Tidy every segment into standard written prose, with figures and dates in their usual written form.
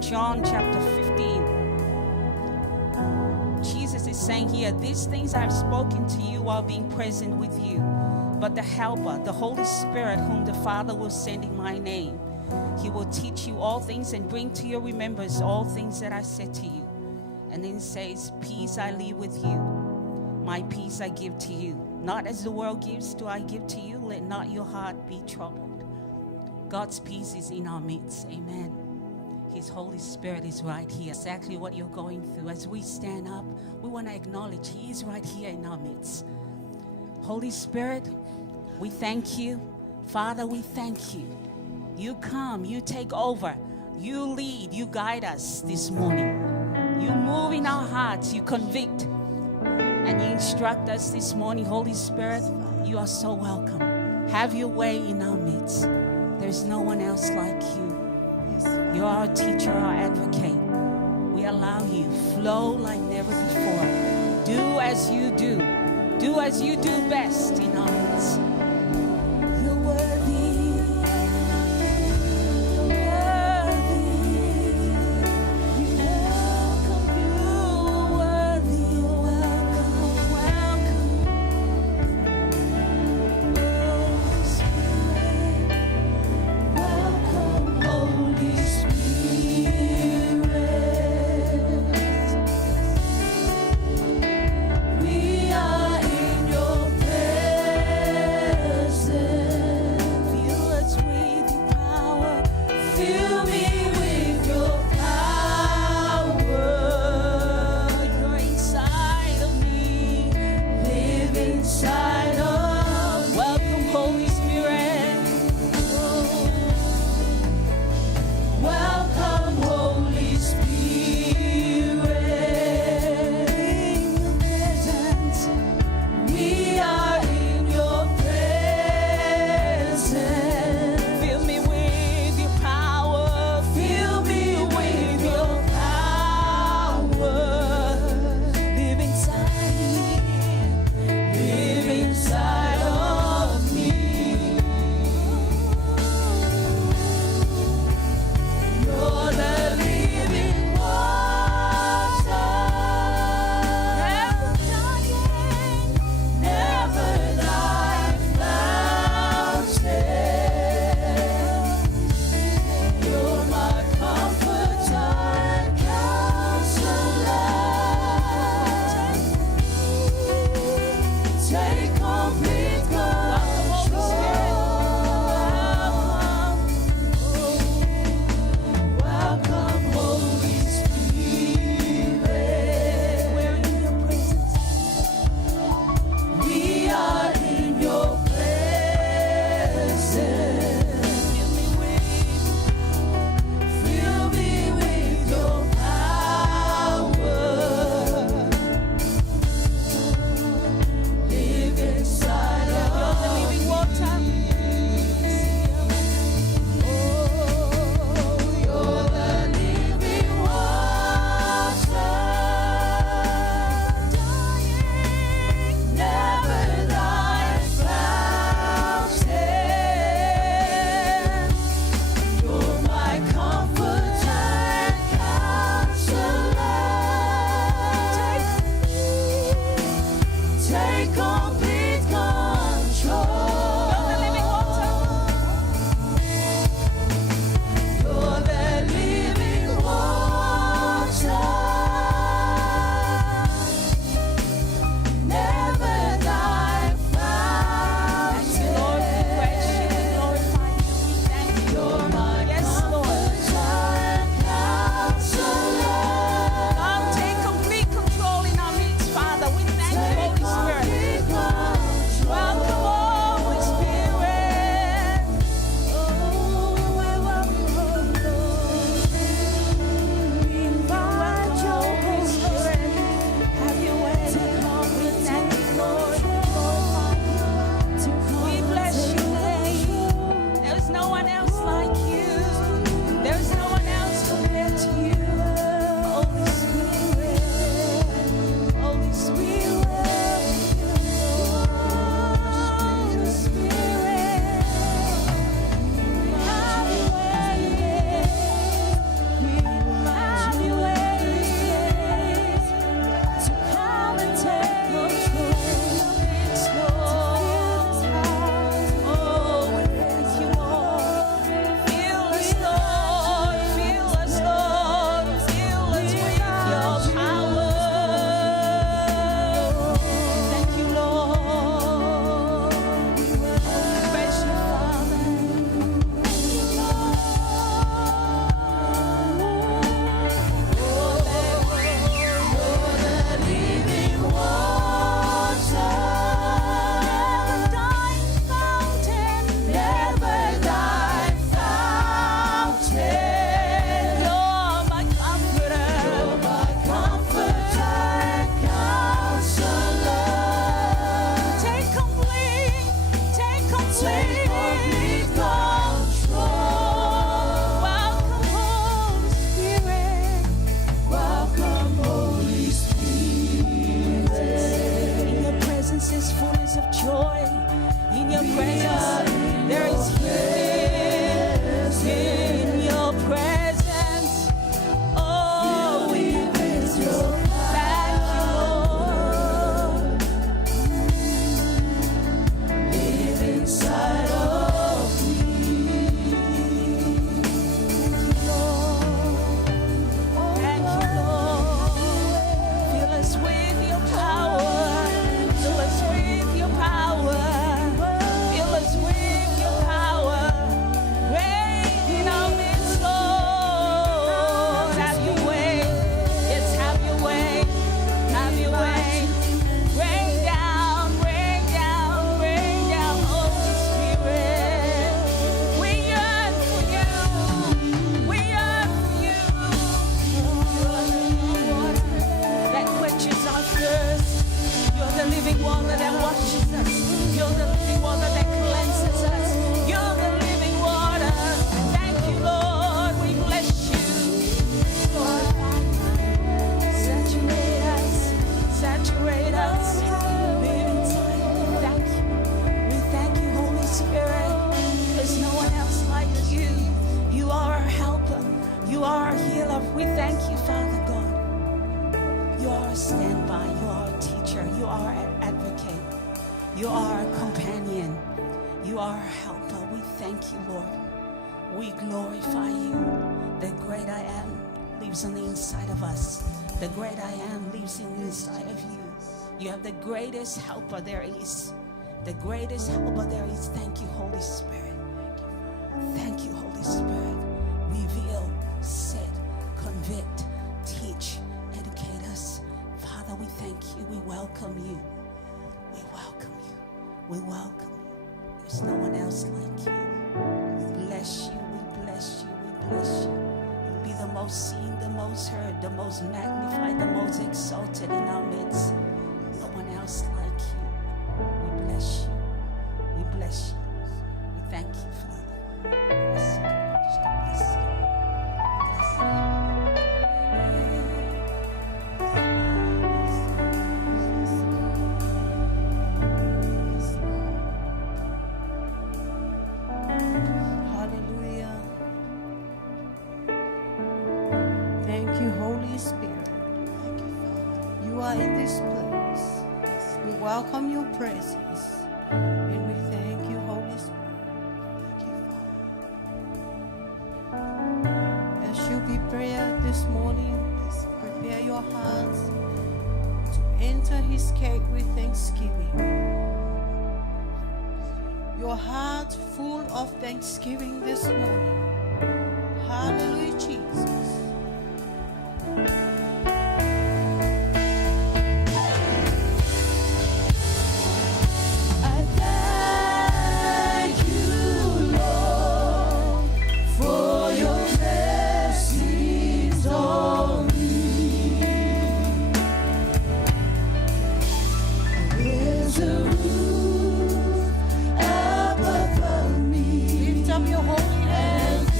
John chapter 15, Jesus is saying here, these things I've spoken to you while being present with you. But the Helper, the Holy Spirit, whom the Father will send in my name, he will teach you all things and bring to your remembrance all things that I said to you. And then it says, peace I leave with you, my peace I give to you. Not as the world gives do I give to you. Let not your heart be troubled. God's peace is in our midst. Amen. His Holy Spirit is right here. Exactly what you're going through. As we stand up, we want to acknowledge He is right here in our midst. Holy Spirit, we thank you. Father, we thank you. You come, you take over, you lead, you guide us this morning. You move in our hearts, you convict, and you instruct us this morning. Holy Spirit, you are so welcome. Have your way in our midst. There's no one else like you. You're our teacher, our advocate. We allow you, flow like never before. Do as you do. Do as you do best in our midst. You're worthy. We are in your presence. helper. We thank you, Lord. We glorify you. The great I am lives on the inside of us. The great I am lives on the inside of you. You have the greatest helper there is. The greatest helper there is. Thank you, Holy Spirit. Thank you, Holy Spirit. Reveal, set, convict, teach, educate us. Father, we thank you. We welcome you. We welcome you. We welcome you. There's no one else like you. We bless you. We bless you. We bless you. You'll be the most seen, the most heard, the most magnified, the most exalted in our midst. No one else like you. We bless you. We bless you. We thank you, Father. Bless you. Bless you. Bless you. Hallelujah. Thank you, Holy Spirit. You are in this place. We welcome your presence. And we thank you, Holy Spirit. As you prepare this morning, prepare your hearts to enter his gate with thanksgiving. Your heart full of thanksgiving this morning. Hallelujah, Jesus. I thank you, Lord, for your blessings on me. There's a roof above me. Lift up your holy hands.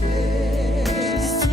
Praise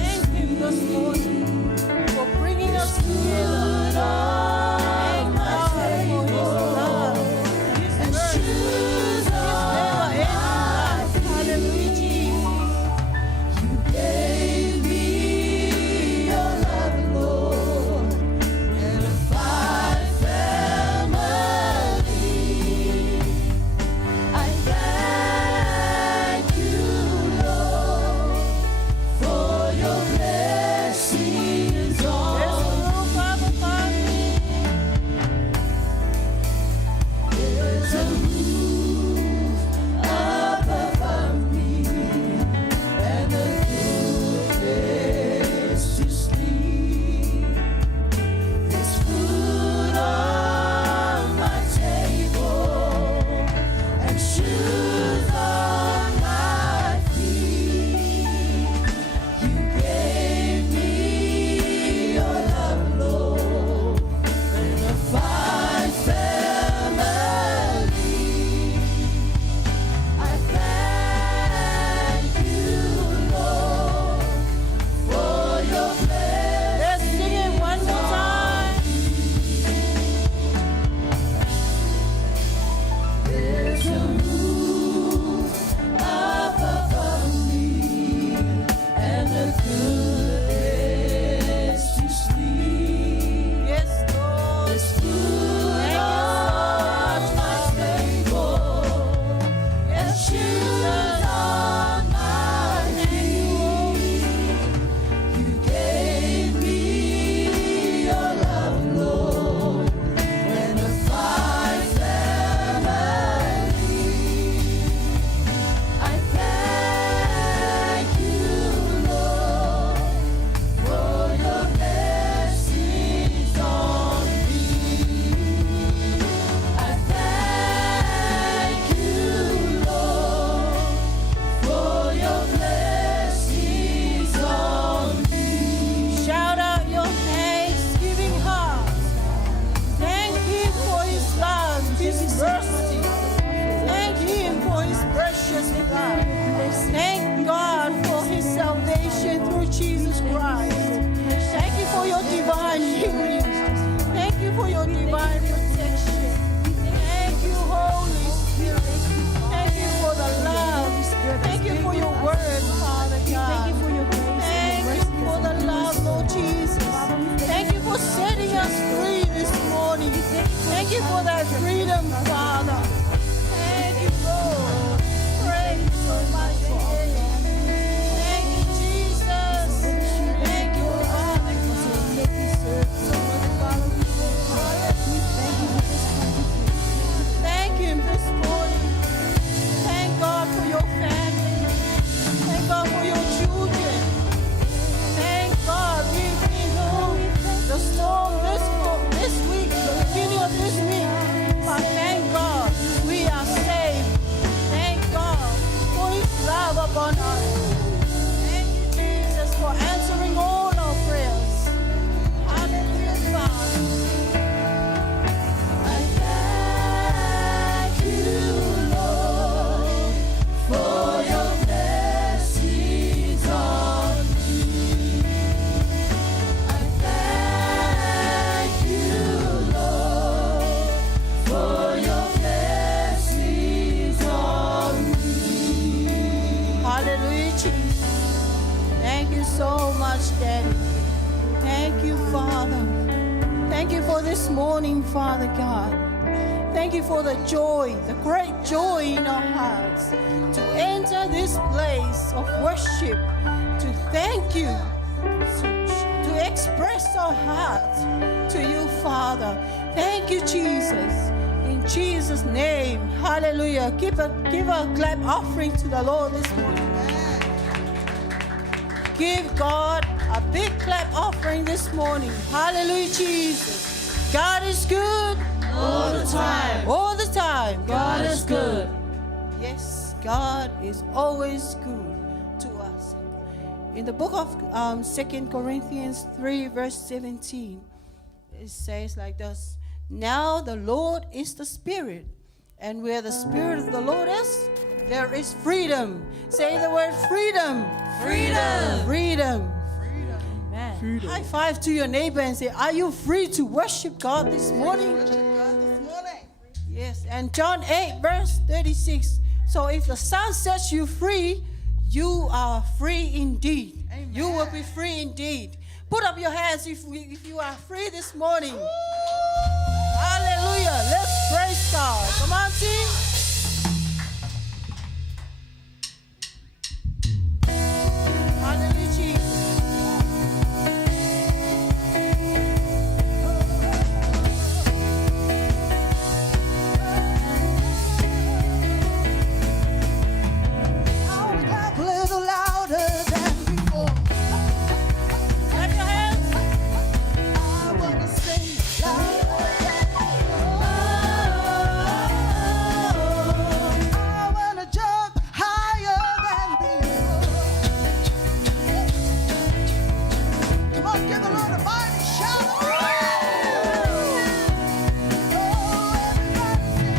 Jesus. Thank you so much, Daddy. Thank you, Father. Thank you for this morning, Father God. Thank you for the joy, the great joy in our hearts to enter this place of worship, to thank you, to express our hearts to you, Father. Thank you, Jesus. In Jesus' name, hallelujah. Give a clap offering to the Lord this morning. Give God a big clap offering this morning. Hallelujah, Jesus. God is good. All the time. All the time. God is good. Yes, God is always good to us. In the book of 2 Corinthians 3, verse 17, it says like this: Now the Lord is the Spirit, and where the Spirit of the Lord is, there is freedom. Say the word freedom. Freedom. Freedom. Amen. High five to your neighbor and say, are you free to worship God this morning? Yes, and John 8, verse 36. So if the Son sets you free, you are free indeed. Amen. You will be free indeed. Put up your hands if you are free this morning. Hallelujah. Let's praise God. Come on, sing. Hallelujah, Jesus. A little louder than before. Clap your hands. I wanna sing louder than before. I wanna jump higher than before. Come on, give the Lord a mighty shout. Oh, everybody sing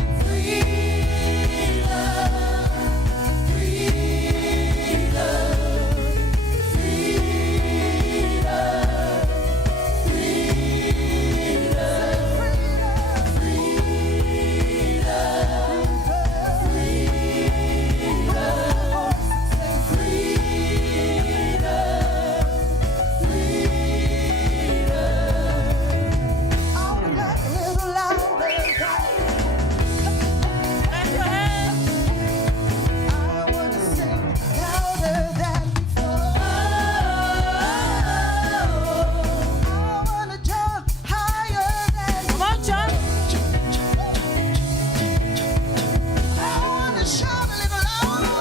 Clap your hands. I wanna sing louder than before. I wanna jump higher than Come on, John. I wanna shout a little louder.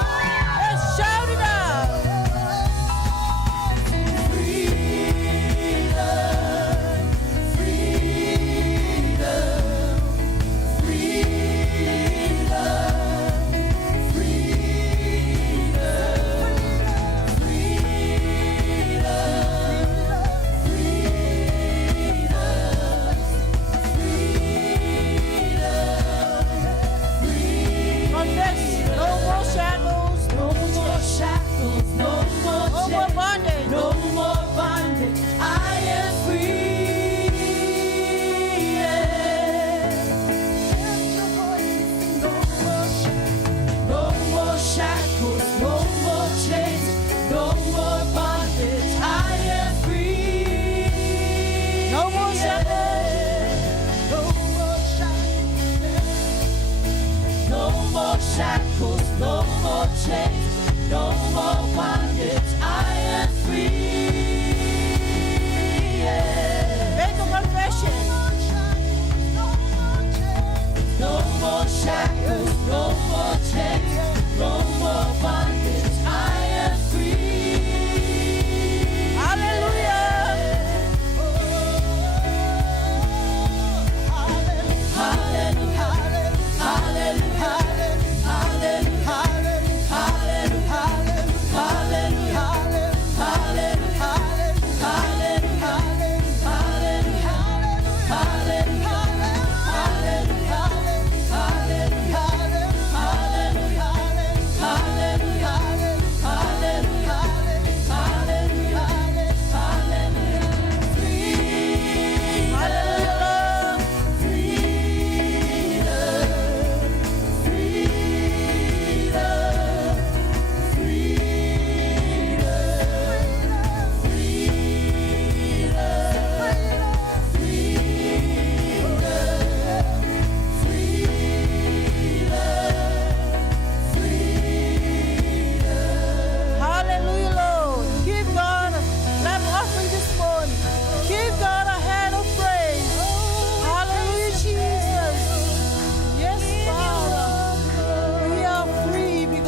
Let's shout it out. Confess. No more shackles. No more shackles, no more No more chains, bondage. no more bondage. I am free. Lift your voice. No more shackles, no more chains, no more bondage. I am free. No more shackles. No more shackles. No more shackles, no more chains, no more bondage. I am free. Make a confession. No more shackles, no more chains, no more bondage. I am free. Hallelujah. Hallelujah, hallelujah, hallelujah, hallelujah.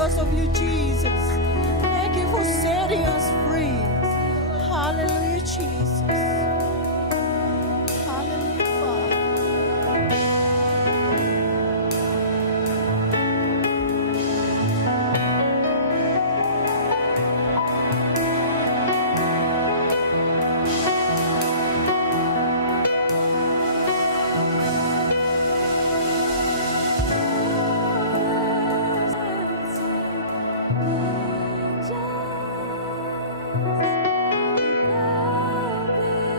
because of you, Jesus. Thank you for setting us free. Hallelujah, Jesus. Hallelujah, Father. Angels bow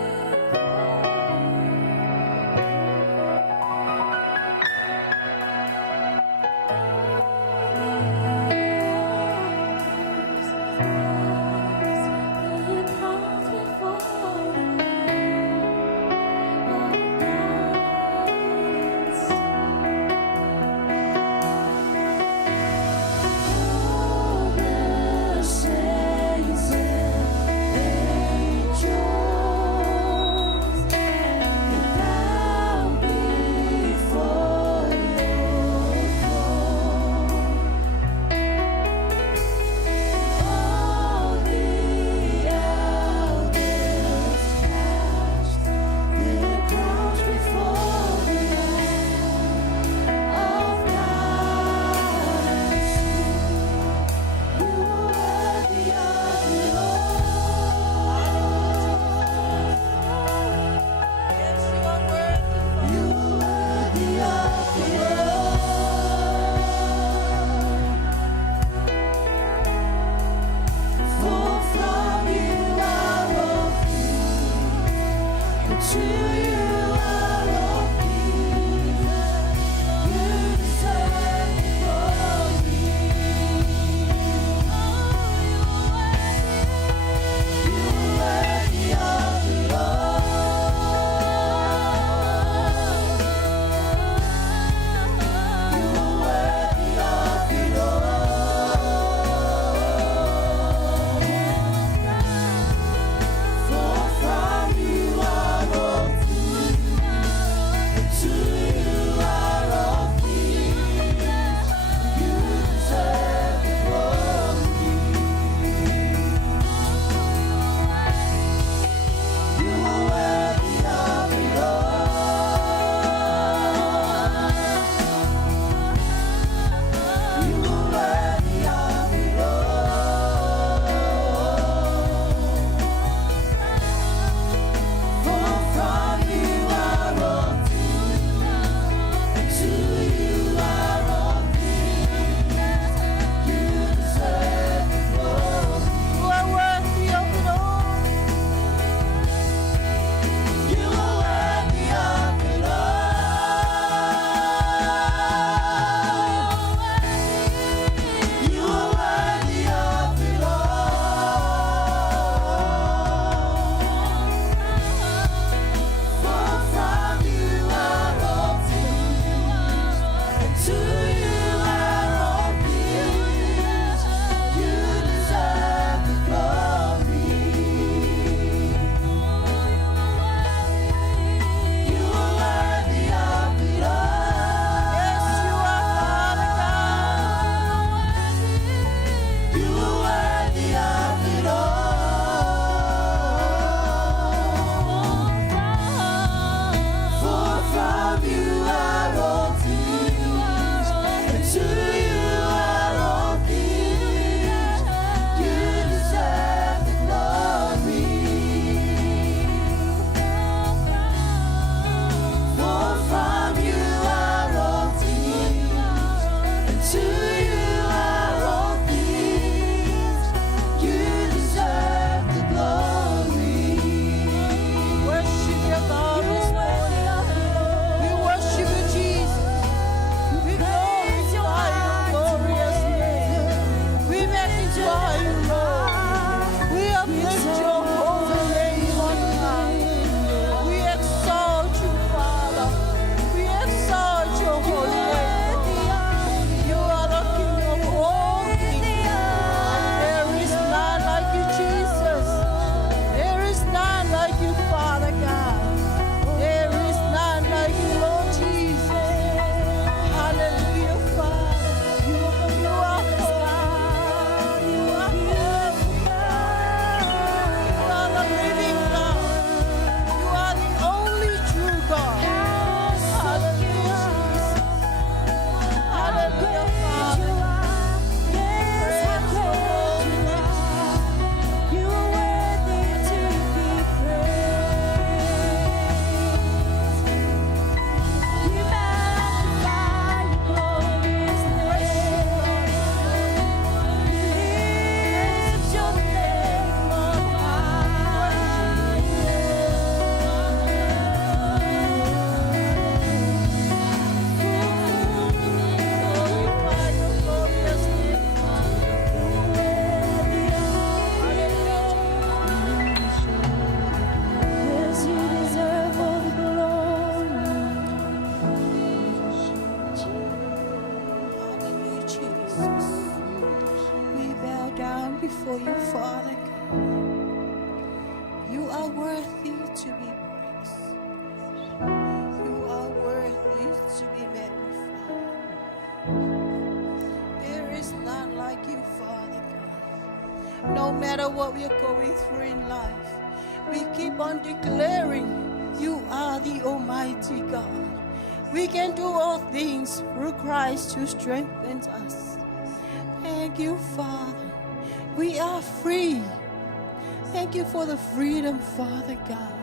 before you, Father God. You are worthy to be praised. You are worthy to be magnified. There is none like you, Father God. No matter what we are going through in life, we keep on declaring you are the Almighty God. We can do all things through Christ who strengthens us. Thank you, Father. We are free. Thank you for the freedom, Father God.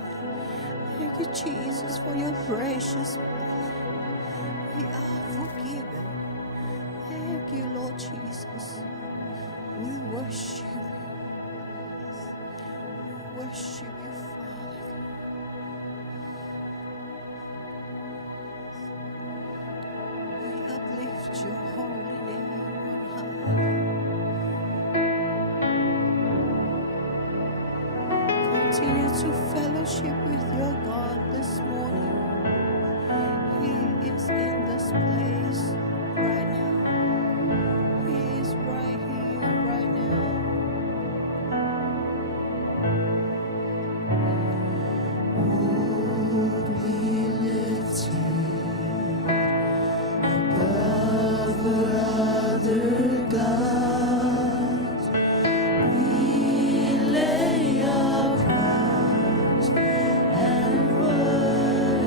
Thank you, Jesus, for your precious blood. We are forgiven. Thank you, Lord Jesus. We worship you. We worship you, Father God. We uplift your holy name on high. Continue to fellowship with your God this morning. He is in this place right now. He is right here, right now. Would we lift him above other gods? We lay our crowns and worship.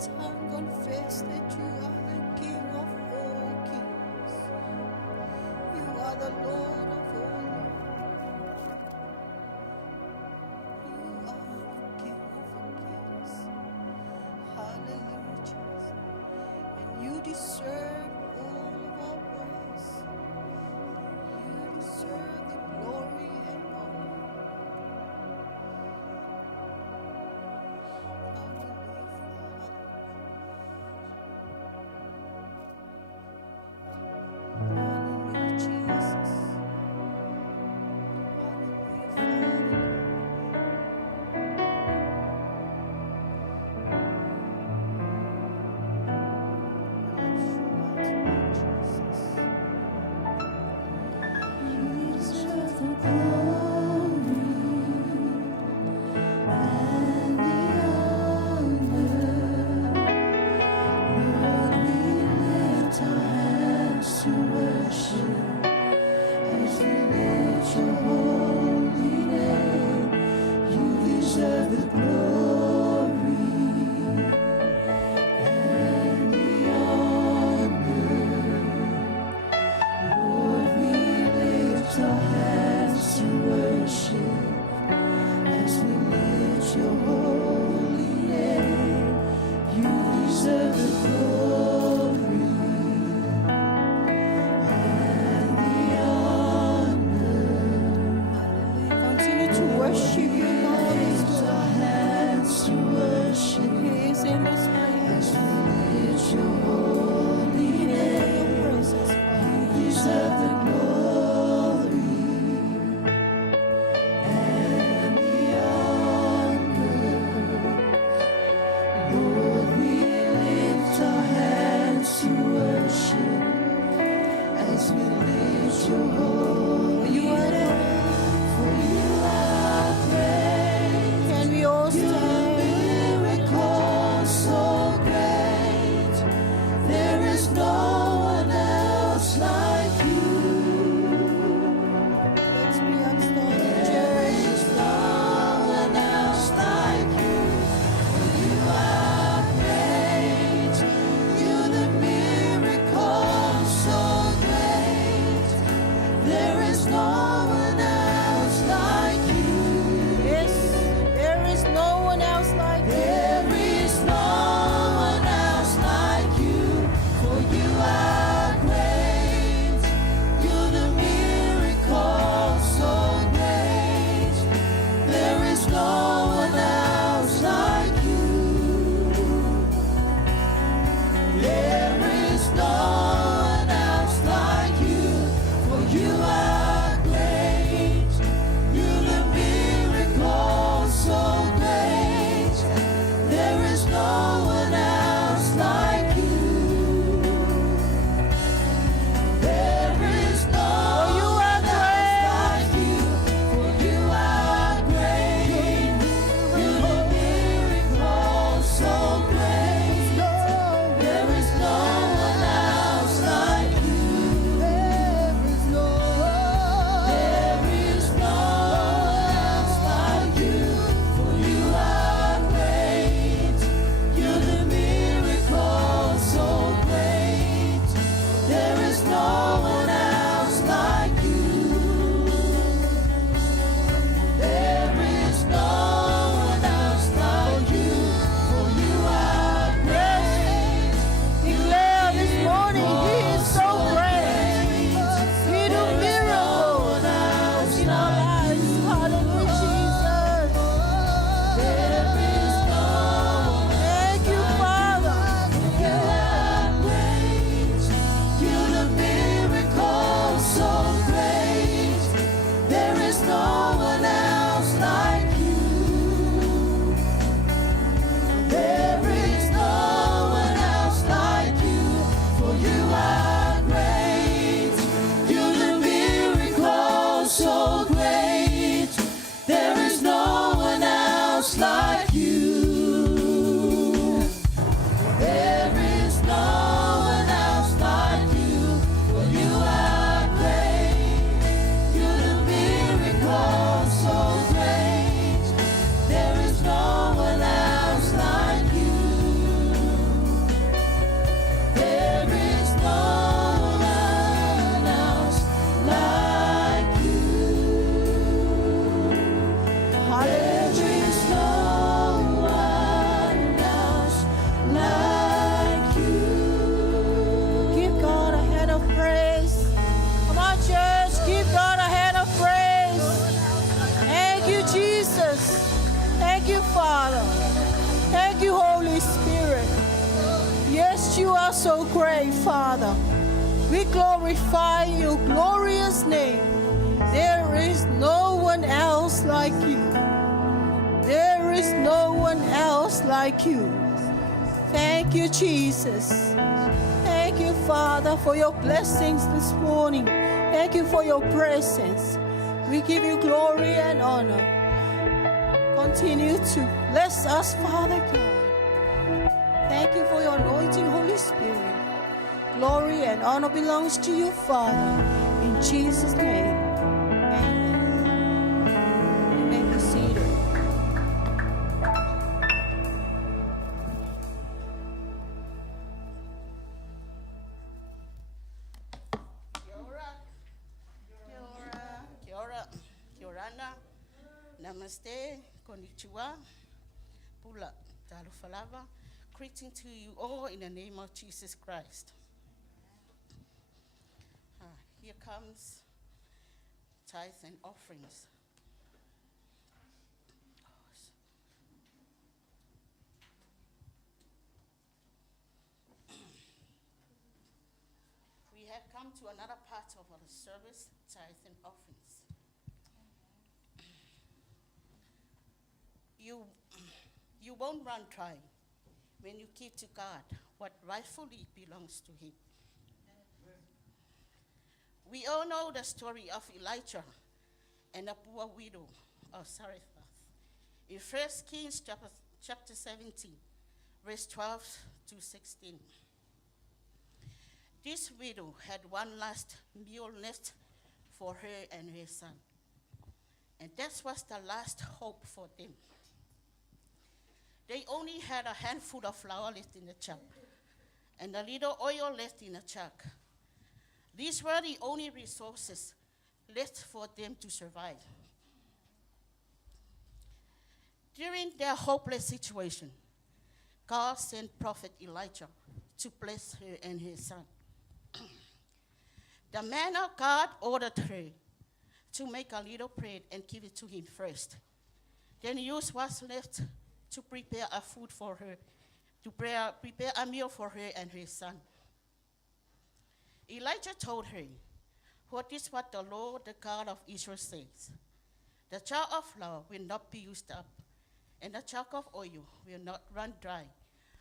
tongue confess that you are the King of all kings. You are the Lord of all lords. You are the King of all kings. Hallelujah, Jesus. And you deserve all of our praise. You deserve the glory and honor. Hallelujah, Jesus. You deserve the glory and the honor. Lord, we lift our hands to worship as we lift your holy name. You deserve the glory and the honor. Lord, we lift our hands to worship as we lift your holy name. You deserve the glory and the honor. Hallelujah. Continue to worship you, Lord. Lift our hands Thank you, Father. Thank you, Holy Spirit. Yes, you are so great, Father. We glorify your glorious name. There is no one else like you. There is no one else like you. Thank you, Jesus. Thank you, Father, for your blessings this morning. Thank you for your presence. We give you glory and honor. Continue to bless us, Father God. Thank you for your anointing, Holy Spirit. Glory and honor belongs to you, Father. In Jesus' name, amen. You may be seated. Kia ora, kia orana, namaste, konnichiwa, pula, talufalava. Greeting to you all in the name of Jesus Christ. Here comes tithes and offerings. We have come to another part of our service, tithes and offerings. You won't run dry when you give to God what rightfully belongs to Him. We all know the story of Elijah and the poor widow of Zarephath. In 1 Kings chapter 17, verse 12 to 16. This widow had one last meal left for her and her son. And that was the last hope for them. They only had a handful of flour left in the jug and a little oil left in the jug. These were the only resources left for them to survive. During their hopeless situation, God sent prophet Elijah to bless her and her son. The man of God ordered her to make a little bread and give it to him first. Then use what's left to prepare a food for her, to prepare a meal for her and her son. Elijah told her, "What is what the Lord, the God of Israel, says? The jar of flour will not be used up, and the jug of oil will not run dry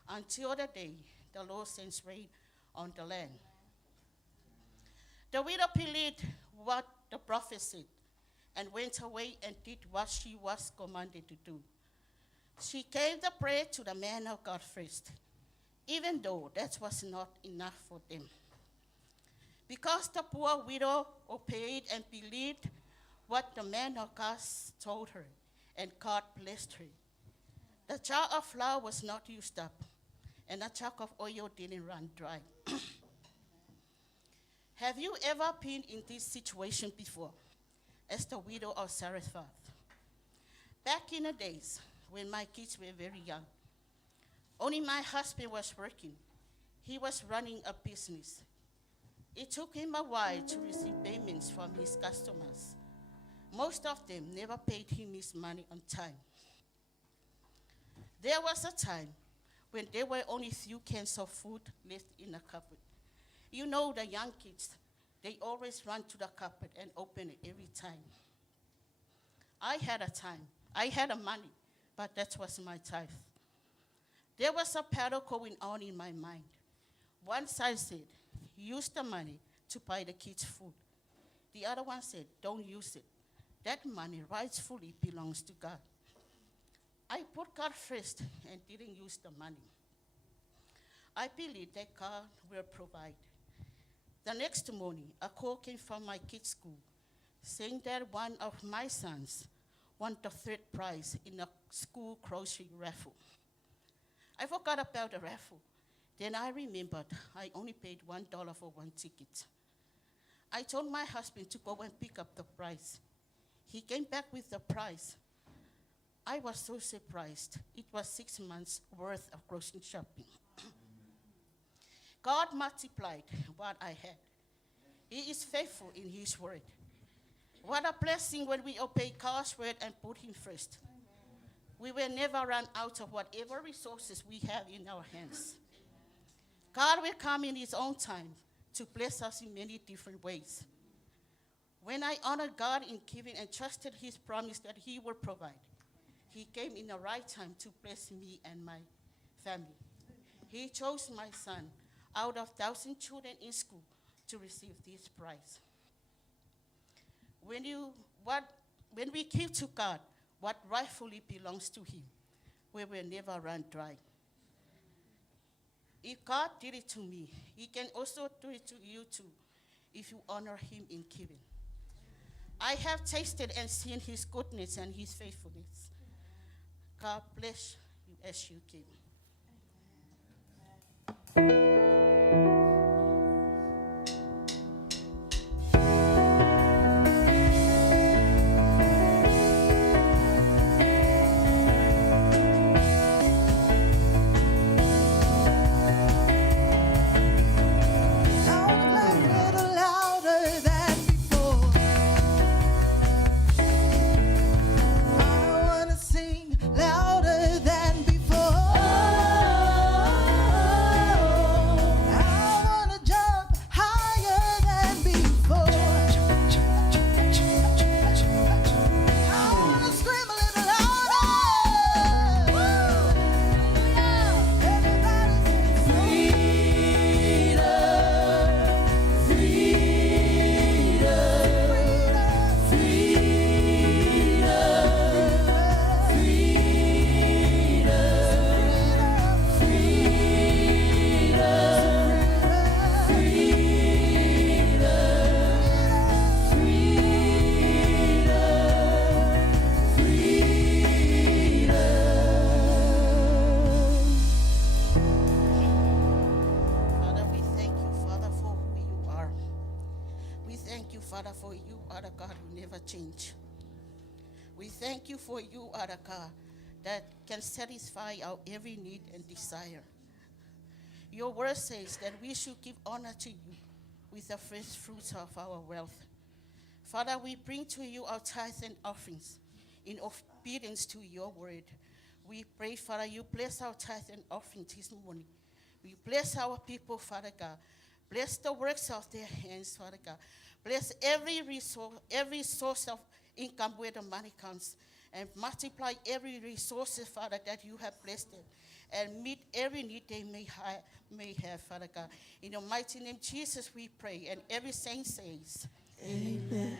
until the day the Lord sends rain on the land." The widow believed what the prophet said and went away and did what she was commanded to do. She gave the bread to the man of God first, even though that was not enough for them. Because the poor widow obeyed and believed what the man of God told her, and God blessed her. The jar of flour was not used up, and the jug of oil didn't run dry. Have you ever been in this situation before, as the widow of Zarephath? Back in the days, when my kids were very young, only my husband was working. He was running a business. It took him a while to receive payments from his customers. Most of them never paid him his money on time. There was a time when there were only few cans of food left in the cupboard. You know, the young kids, they always run to the cupboard and open it every time. I had a money, but that was my tithe. There was a battle going on in my mind. One side said, use the money to buy the kids food. The other one said, don't use it. That money rightfully belongs to God. I put God first and didn't use the money. I believe that God will provide. The next morning, a call came from my kids' school saying that one of my sons won the third prize in a school grocery raffle. I forgot about the raffle. Then I remembered I only paid $1 for one ticket. I told my husband to go and pick up the prize. He came back with the prize. I was so surprised. It was 6 months' worth of grocery shopping. God multiplied what I had. He is faithful in his word. What a blessing when we obey God's word and put him first. we will never run out of whatever resources we have in our hands. God will come in his own time to bless us in many different ways. When I honored God in giving and trusted his promise that he will provide, he came in the right time to bless me and my family. He chose my son out of 1,000 children in school to receive this prize. When we give to God what rightfully belongs to him, we will never run dry. If God did it to me, he can also do it to you too, if you honor him in giving. I have tasted and seen his goodness and his faithfulness. God bless you as you give. Father, for you are the God who never change. We thank you for you are the God that can satisfy our every need and desire. Your word says that we should give honor to you with the first fruits of our wealth. Father, we bring to you our tithes and offerings in obedience to your word. We pray, Father, you bless our tithes and offerings this morning. We bless our people, Father God. Bless the works of their hands, Father God. Bless every resource, every source of income where the money comes, and multiply every resource, Father, that you have blessed them, and meet every need they may have, Father God. In the mighty name of Jesus, we pray, and every saint says, Amen.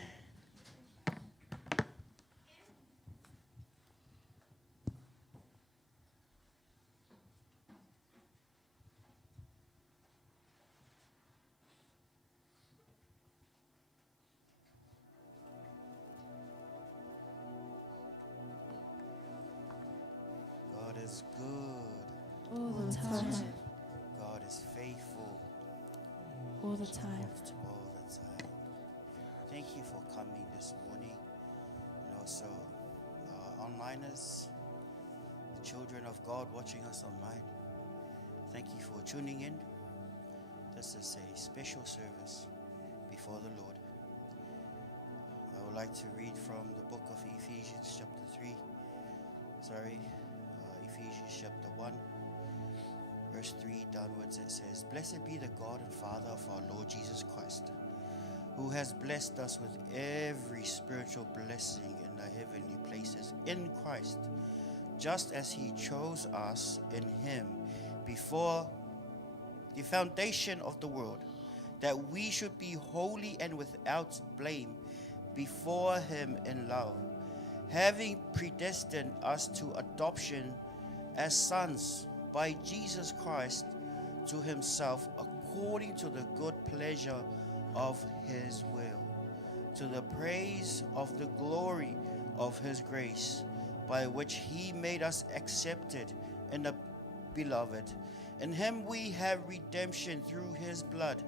God is good. All the time. God is faithful All the time. all the time. Thank you for coming this morning. And also, onliners, the children of God watching us online. Thank you for tuning in. This is a special service before the Lord. I would like to read from the book of Ephesians chapter 3. Ephesians chapter 1, verse 3 downwards. It says, "Blessed be the God and Father of our Lord Jesus Christ, who has blessed us with every spiritual blessing in the heavenly places in Christ, just as he chose us in him before the foundation of the world, that we should be holy and without blame before him in love, having predestined us to adoption as sons by Jesus Christ to himself, according to the good pleasure of his will, to the praise of the glory of his grace, by which he made us accepted in the beloved. In him we have redemption through his blood,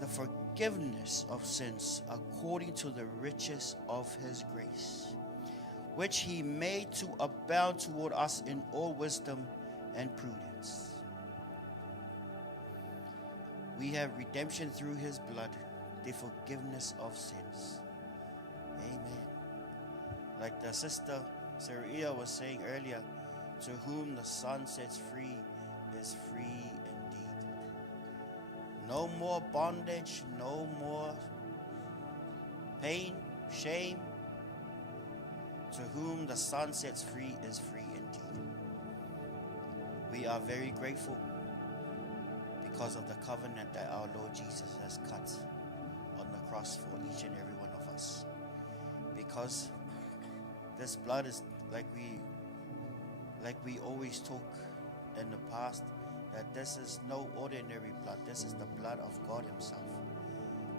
the forgiveness of sins, according to the riches of his grace, which he made to abound toward us in all wisdom and prudence." We have redemption through his blood, the forgiveness of sins. Amen. Like the sister Saria was saying earlier, to whom the Son sets free is free indeed. No more bondage, no more pain, shame. To whom the Son sets free is free indeed. We are very grateful because of the covenant that our Lord Jesus has cut on the cross for each and every one of us. Because this blood is like we always talk in the past, that this is no ordinary blood. This is the blood of God Himself,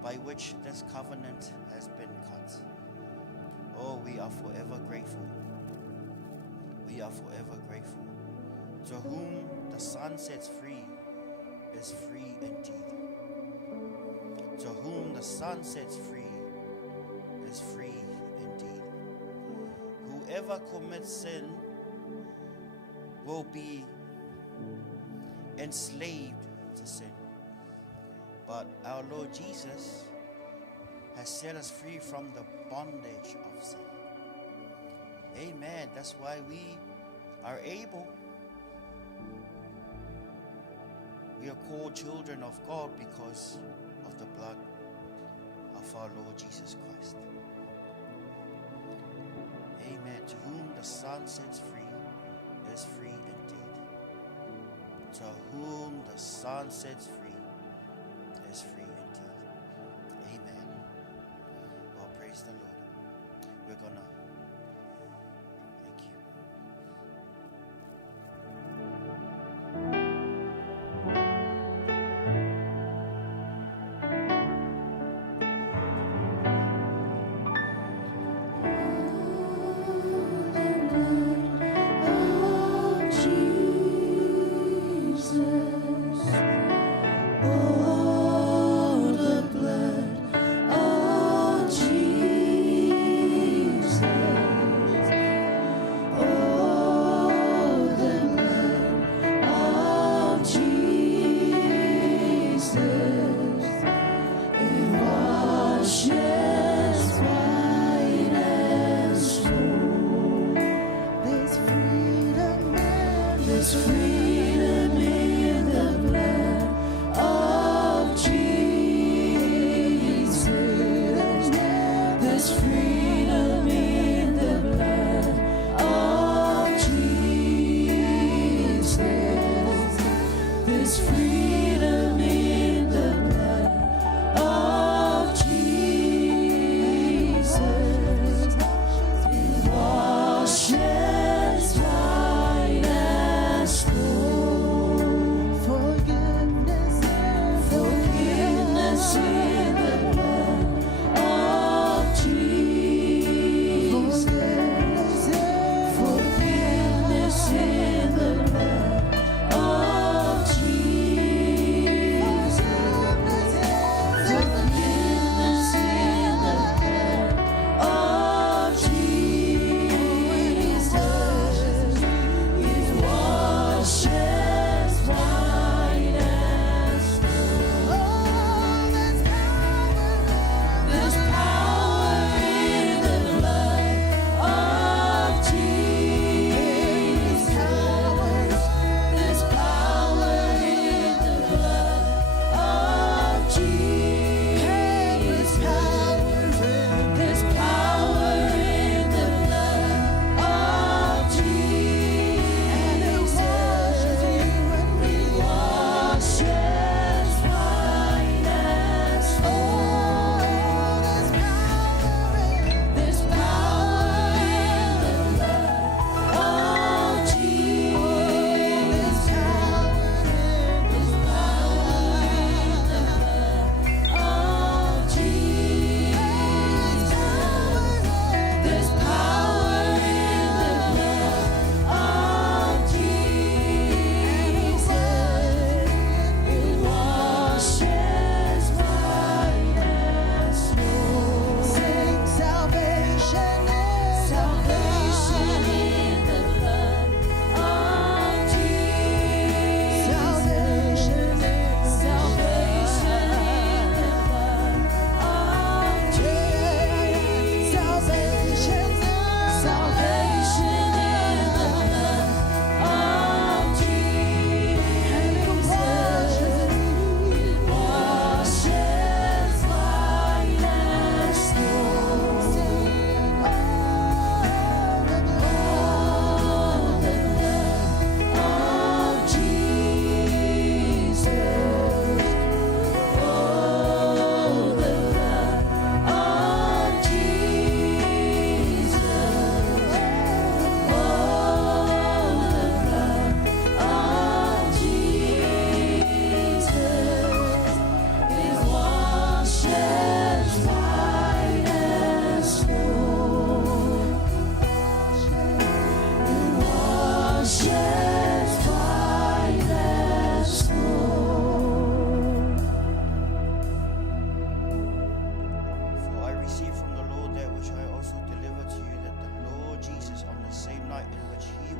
by which this covenant has been cut. Oh, we are forever grateful. We are forever grateful. To whom the Son sets free is free indeed. To whom the Son sets free is free indeed. Whoever commits sin will be enslaved to sin. But our Lord Jesus has set us free from the bondage of sin. Amen. That's why we are able. We are called children of God because of the blood of our Lord Jesus Christ. Amen. To whom the Son sets free is free indeed. To whom the Son sets free is free indeed. Amen. Well, praise the Lord. We're gonna thank you. Jesus, oh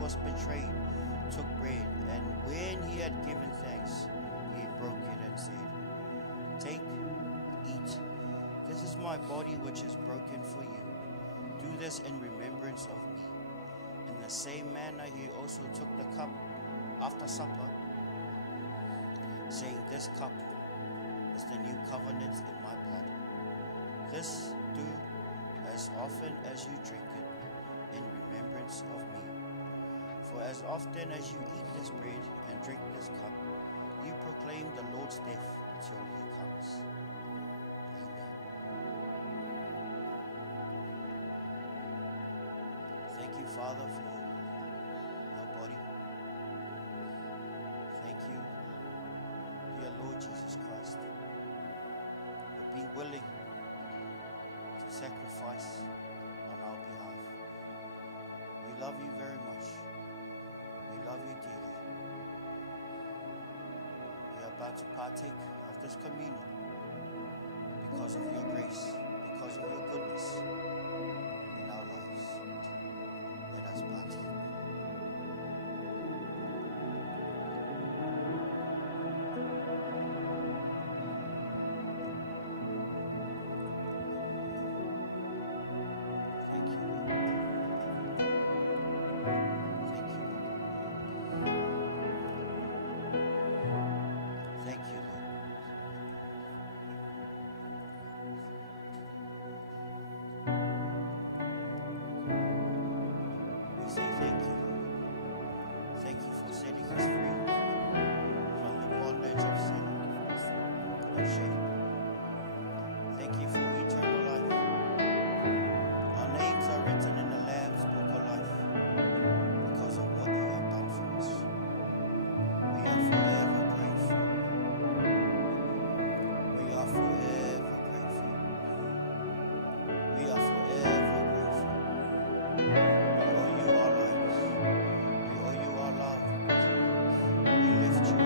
was betrayed, took bread, and when he had given thanks, he broke it and said, "Take, eat. This is my body which is broken for you. Do this in remembrance of me." In the same manner, he also took the cup after supper, saying, "This cup is the new covenant in my blood. This do as often as you drink it in remembrance of me. For as often as you eat this bread and drink this cup, you proclaim the Lord's death till he comes." Amen. Thank you, Father, for your body. Thank you, dear Lord Jesus Christ, for being willing to sacrifice on our behalf. We love you very much. We love you dearly. We are about to partake of this communion because of your grace, because of your goodness in our lives. Let us partake. Thank you, Lord. Thank you, Lord. Thank you, Lord. We say thank you, Lord. Thank you for setting us free from the bondage of sin and shame. Thank you for eternal life. Our names are written in the Lamb's Book of Life because of what you have done for us. We are forever grateful. We are forever grateful. We are forever grateful. We owe you our lives. We owe you our love. We lift you up.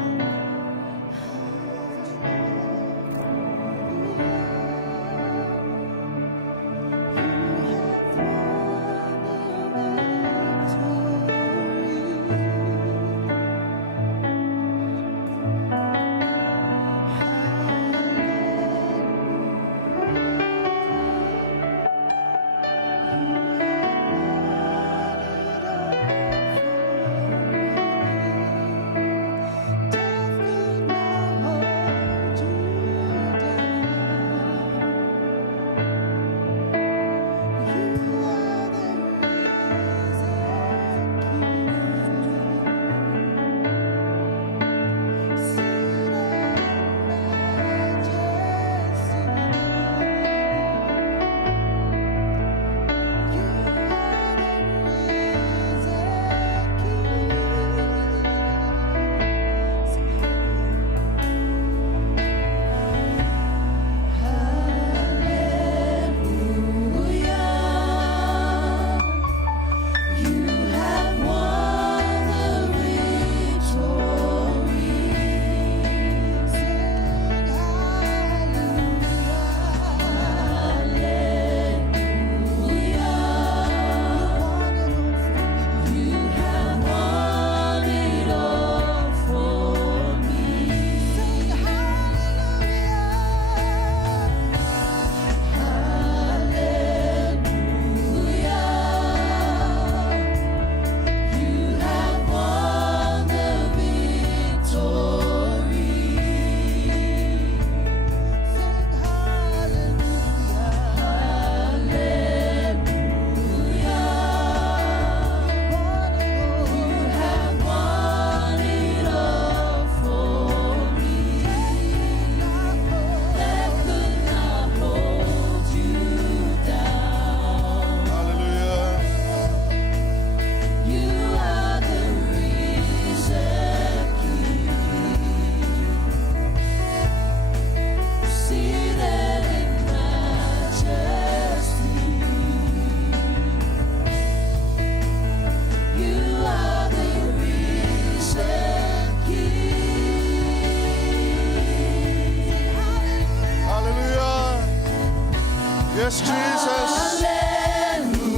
Yes, Jesus.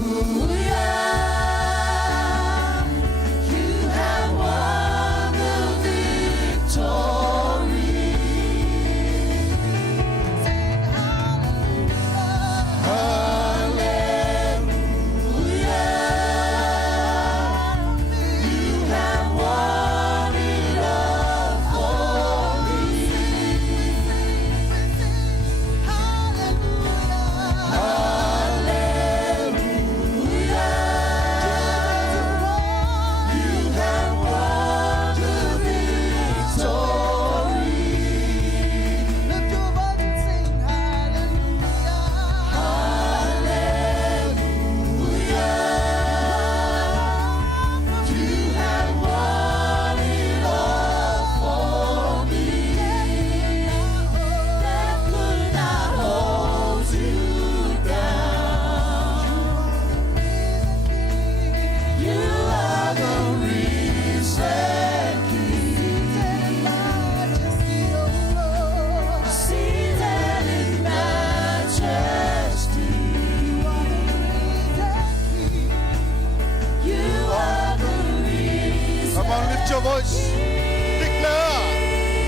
Hallelujah. lift your voice. Declare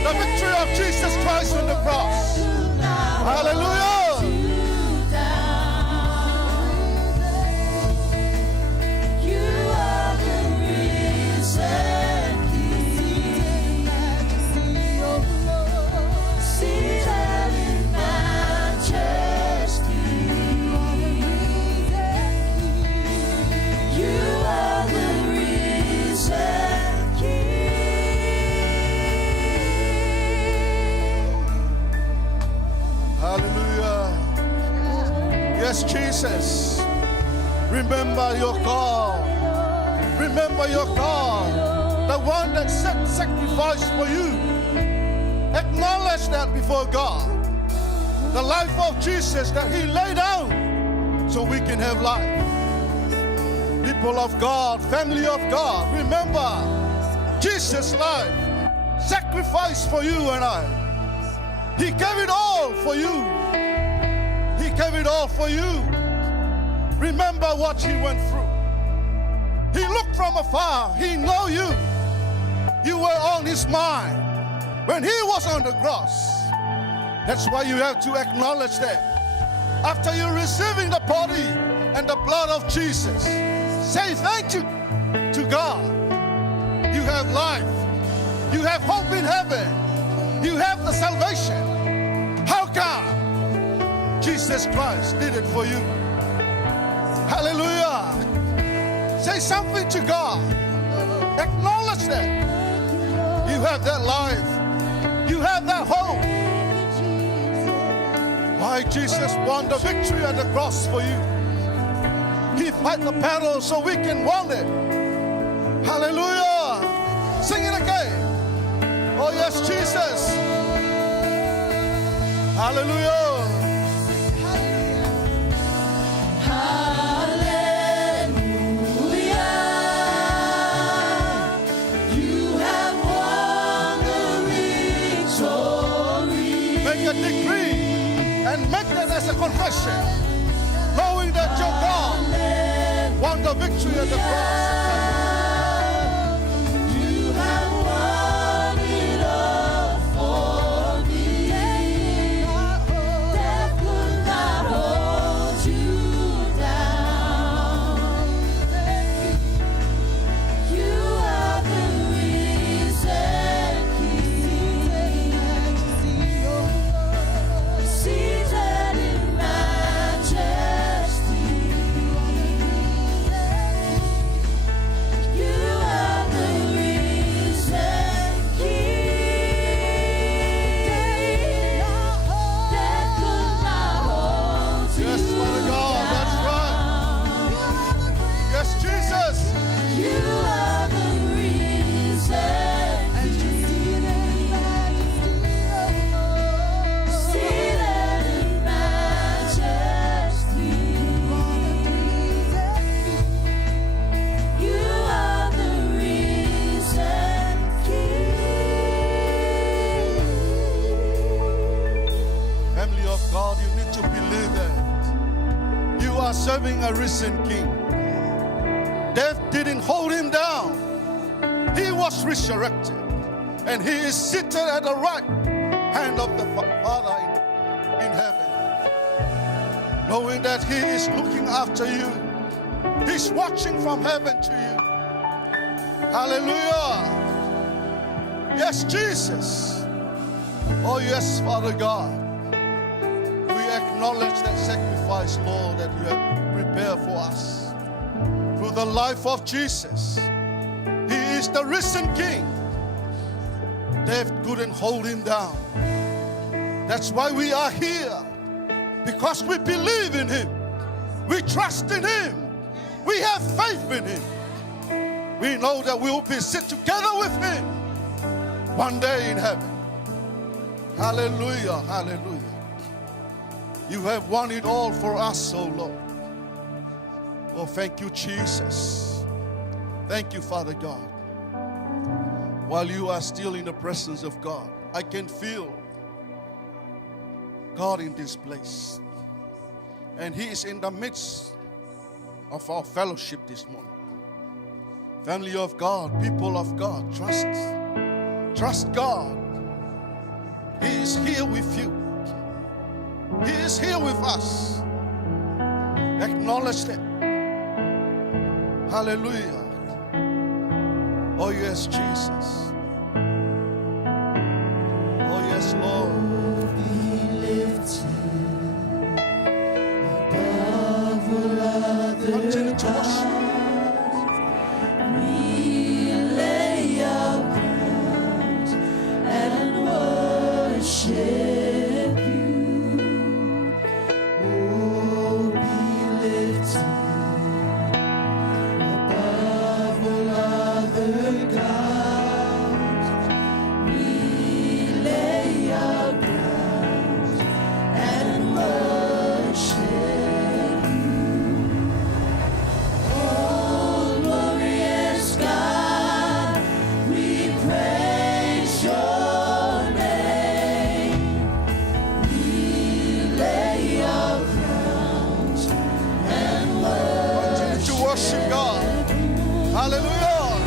the victory of Jesus Christ on the cross. Hallelujah. Hallelujah. Yes, Jesus. Remember your God. Remember your God. The one that set sacrifice for you. Acknowledge that before God. The life of Jesus that He laid down so we can have life. People of God, family of God, remember Jesus' life. Sacrifice for you and I. He gave it all for you. He gave it all for you. Remember what He went through. He looked from afar. He knew you. You were on His mind when He was on the cross. That's why you have to acknowledge that. After you receiving the body and the blood of Jesus, say thank you to God. You have life. You have hope in heaven. You have the salvation. How come? Jesus Christ did it for you. Hallelujah. Say something to God. Acknowledge that. You have that life. You have that hope. Why Jesus won the victory at the cross for you. He fight the battle so we can win it. Hallelujah. Sing it again. Oh yes, Jesus. Hallelujah. And make that as a confession, knowing that your God won the victory at the cross. You have won it all for me. Death could not hold you down. You are the risen King. Seated in majesty. You are the risen King. Death could not hold you Yes, Father God, that's right. Yes, Jesus. You are the reason. Seated in majesty. You are the risen King. Family of God, you need to believe that you are serving a risen King. Death didn't hold Him down. He was resurrected. And He is seated at the right hand of the Father in heaven. Knowing that He is looking after you. He's watching from heaven to you. Hallelujah. Yes, Jesus. Oh, yes, Father God. We acknowledge that sacrifice, Lord, that you have prepared for us. Through the life of Jesus. He is the risen King. Death couldn't hold Him down. That's why we are here. Because we believe in Him. We trust in Him. We have faith in Him. We know that we will be sit together with Him one day in heaven. Hallelujah, hallelujah. You have won it all for us, oh Lord. Oh, thank you, Jesus. Thank you, Father God. While you are still in the presence of God, I can feel God in this place. And He is in the midst of our fellowship this morning. Family of God, people of God, trust God. He is here with you. He is here with us. Acknowledge that. Hallelujah. Oh yes, Jesus. Oh yes, Lord. Continue to worship. Worship God. Hallelujah.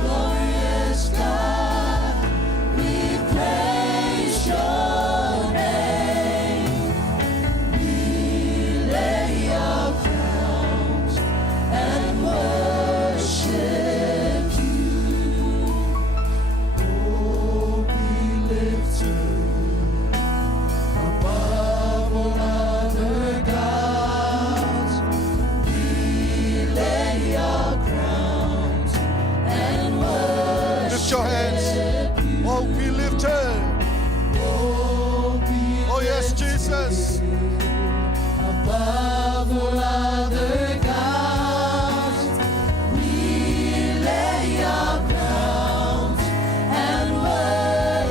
Glorious God, we praise your name. We lay our crowns and worship you. Oh, be lifted above all other gods. Lift your hands. Oh, be lifted. Oh, yes, Jesus. Above all other gods, we lay our crowns and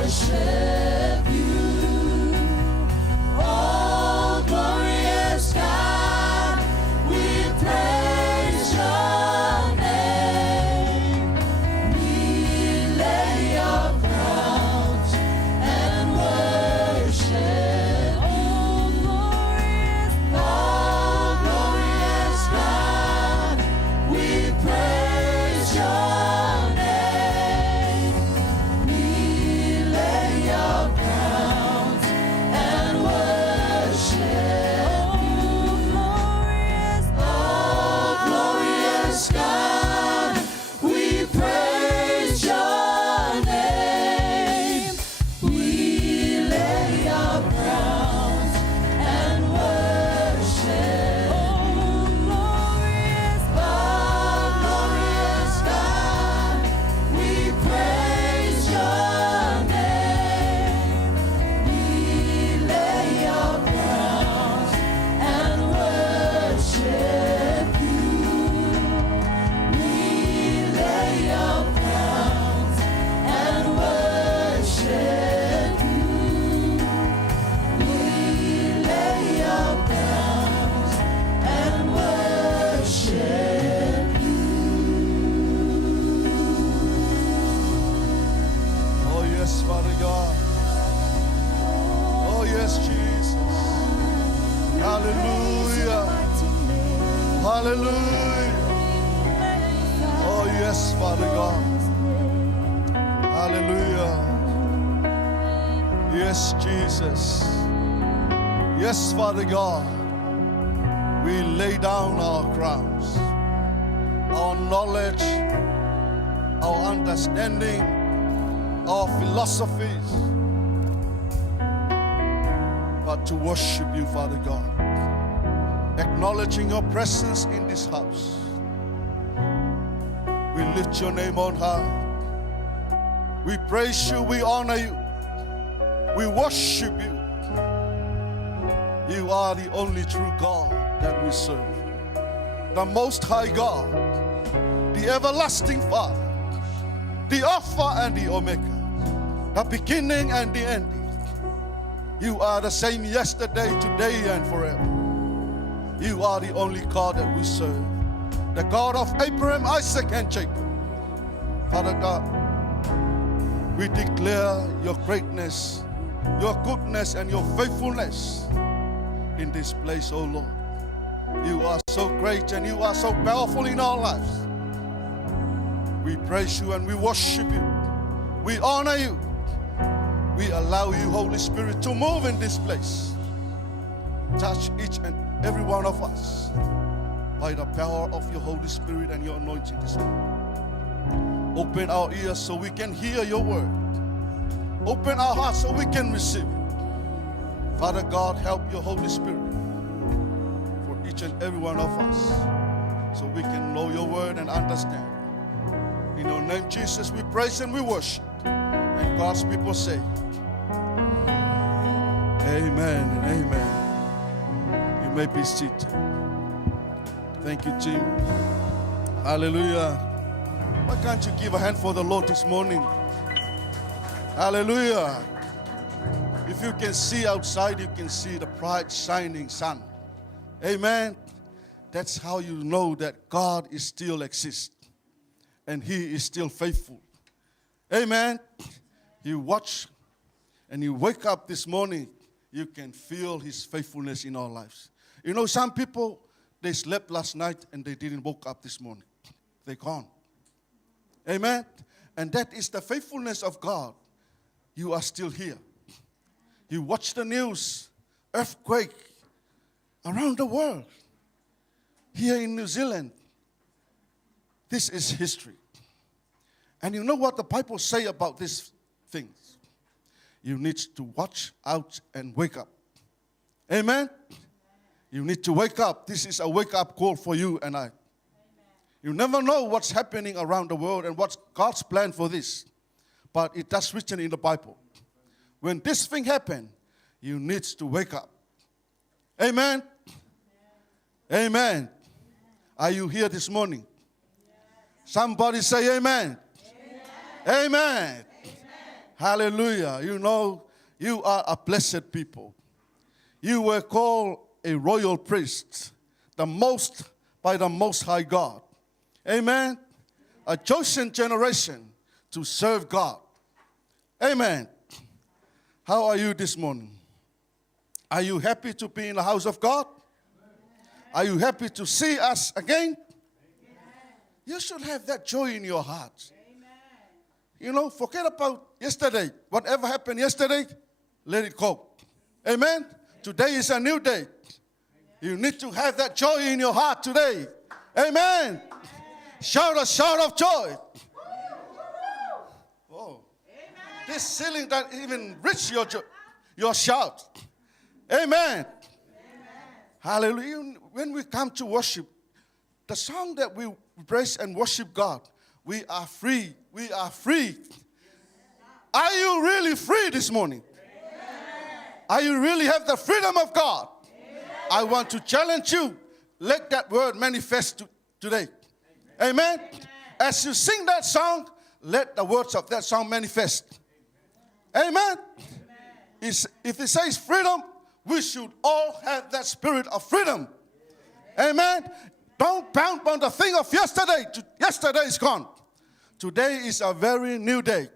worship you. Oh, glorious God, we praise your name. We lay our crowns and worship you. Oh, glorious God, we praise your name. We lay our crowns and worship you. Oh, glorious God, we praise your name. We lay our crowns and worship. Oh, glorious God, we praise your name. We lay our crowns and worship you. We lay our crowns and worship you. We lay our crowns and worship you. Oh, yes, Father God. Oh, yes, Jesus. Hallelujah. Hallelujah. Oh, yes, Father God. Hallelujah. Yes, Jesus. Yes, Father God. We lay down our crowns, our knowledge, our understanding, our philosophies, but to worship you, Father God, acknowledging your presence in this house. We lift your name on high. We praise you, we honor you, we worship you. You are the only true God that we serve, the Most High God, the everlasting Father, the Alpha and the Omega, the beginning and the ending. You are the same yesterday, today, and forever. You are the only God that we serve, the God of Abraham, Isaac, and Jacob. Father God, we declare your greatness, your goodness, and your faithfulness in this place, oh Lord. You are so great and you are so powerful in our lives. We praise you and we worship you. We honor you. We allow you, Holy Spirit, to move in this place. Touch each and every one of us by the power of your Holy Spirit and your anointing this morning. Open our ears so we can hear your word. Open our hearts so we can receive it. Father God, help your Holy Spirit for each and every one of us so we can know your word and understand. In your name, Jesus, we praise and we worship. And God's people say, amen and amen. You may be seated. Thank you, Jim. Hallelujah. Why can't you give a hand for the Lord this morning? Hallelujah. If you can see outside, you can see the bright shining sun. Amen. That's how you know that God is still exists and He is still faithful. Amen. You watch and you wake up this morning, you can feel His faithfulness in our lives. You know, some people, they slept last night and they didn't wake up this morning. They're gone. Amen. And that is the faithfulness of God. You are still here. You watch the news, earthquake around the world. Here in New Zealand, this is history. And you know what the Bible say about these things? You need to watch out and wake up. Amen? You need to wake up. This is a wake-up call for you and I. You never know what's happening around the world and what's God's plan for this. But it does written in the Bible. When this thing happens, you need to wake up. Amen? Amen. Are you here this morning? Somebody say amen. Amen. Amen. Hallelujah. You know, you are a blessed people. You were called a royal priest, by the Most High God. Amen. A chosen generation to serve God. Amen. How are you this morning? Are you happy to be in the house of God? Are you happy to see us again? You should have that joy in your heart. You know, forget about yesterday. Whatever happened yesterday, let it go. Amen. Today is a new day. You need to have that joy in your heart today. Amen. Shout a shout of joy. Oh. This ceiling that even reach your shout. Amen. Hallelujah. When we come to worship, the song that we praise and worship God, we are free. We are free. Are you really free this morning? Are you really have the freedom of God? I want to challenge you. Let that word manifest today. Amen. As you sing that song, let the words of that song manifest. Amen. If it says freedom, we should all have that spirit of freedom. Amen. Don't pound on the thing of yesterday. Yesterday is gone. Today is a very new day.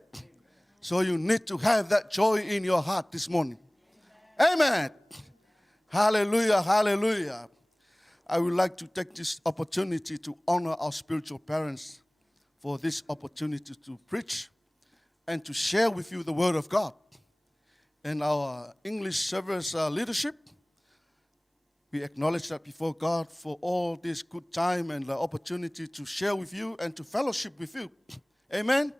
So you need to have that joy in your heart this morning. Amen. Hallelujah, hallelujah. I would like to take this opportunity to honor our spiritual parents for this opportunity to preach and to share with you the Word of God. And our English service leadership, we acknowledge that before God for all this good time and the opportunity to share with you and to fellowship with you. Amen.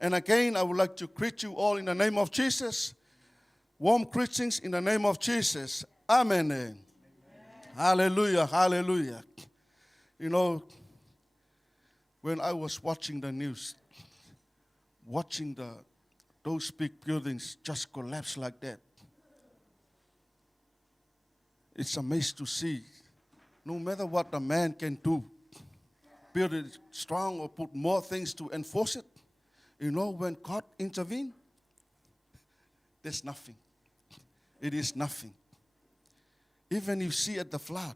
And again, I would like to greet you all in the name of Jesus. Warm greetings in the name of Jesus. Amen. Amen. Hallelujah, hallelujah. You know, when I was watching the news, watching those big buildings just collapse like that, it's amazing to see. No matter what the man can do, build it strong or put more things to enforce it, you know, when God intervenes, there's nothing. It is nothing. Even you see at the flood,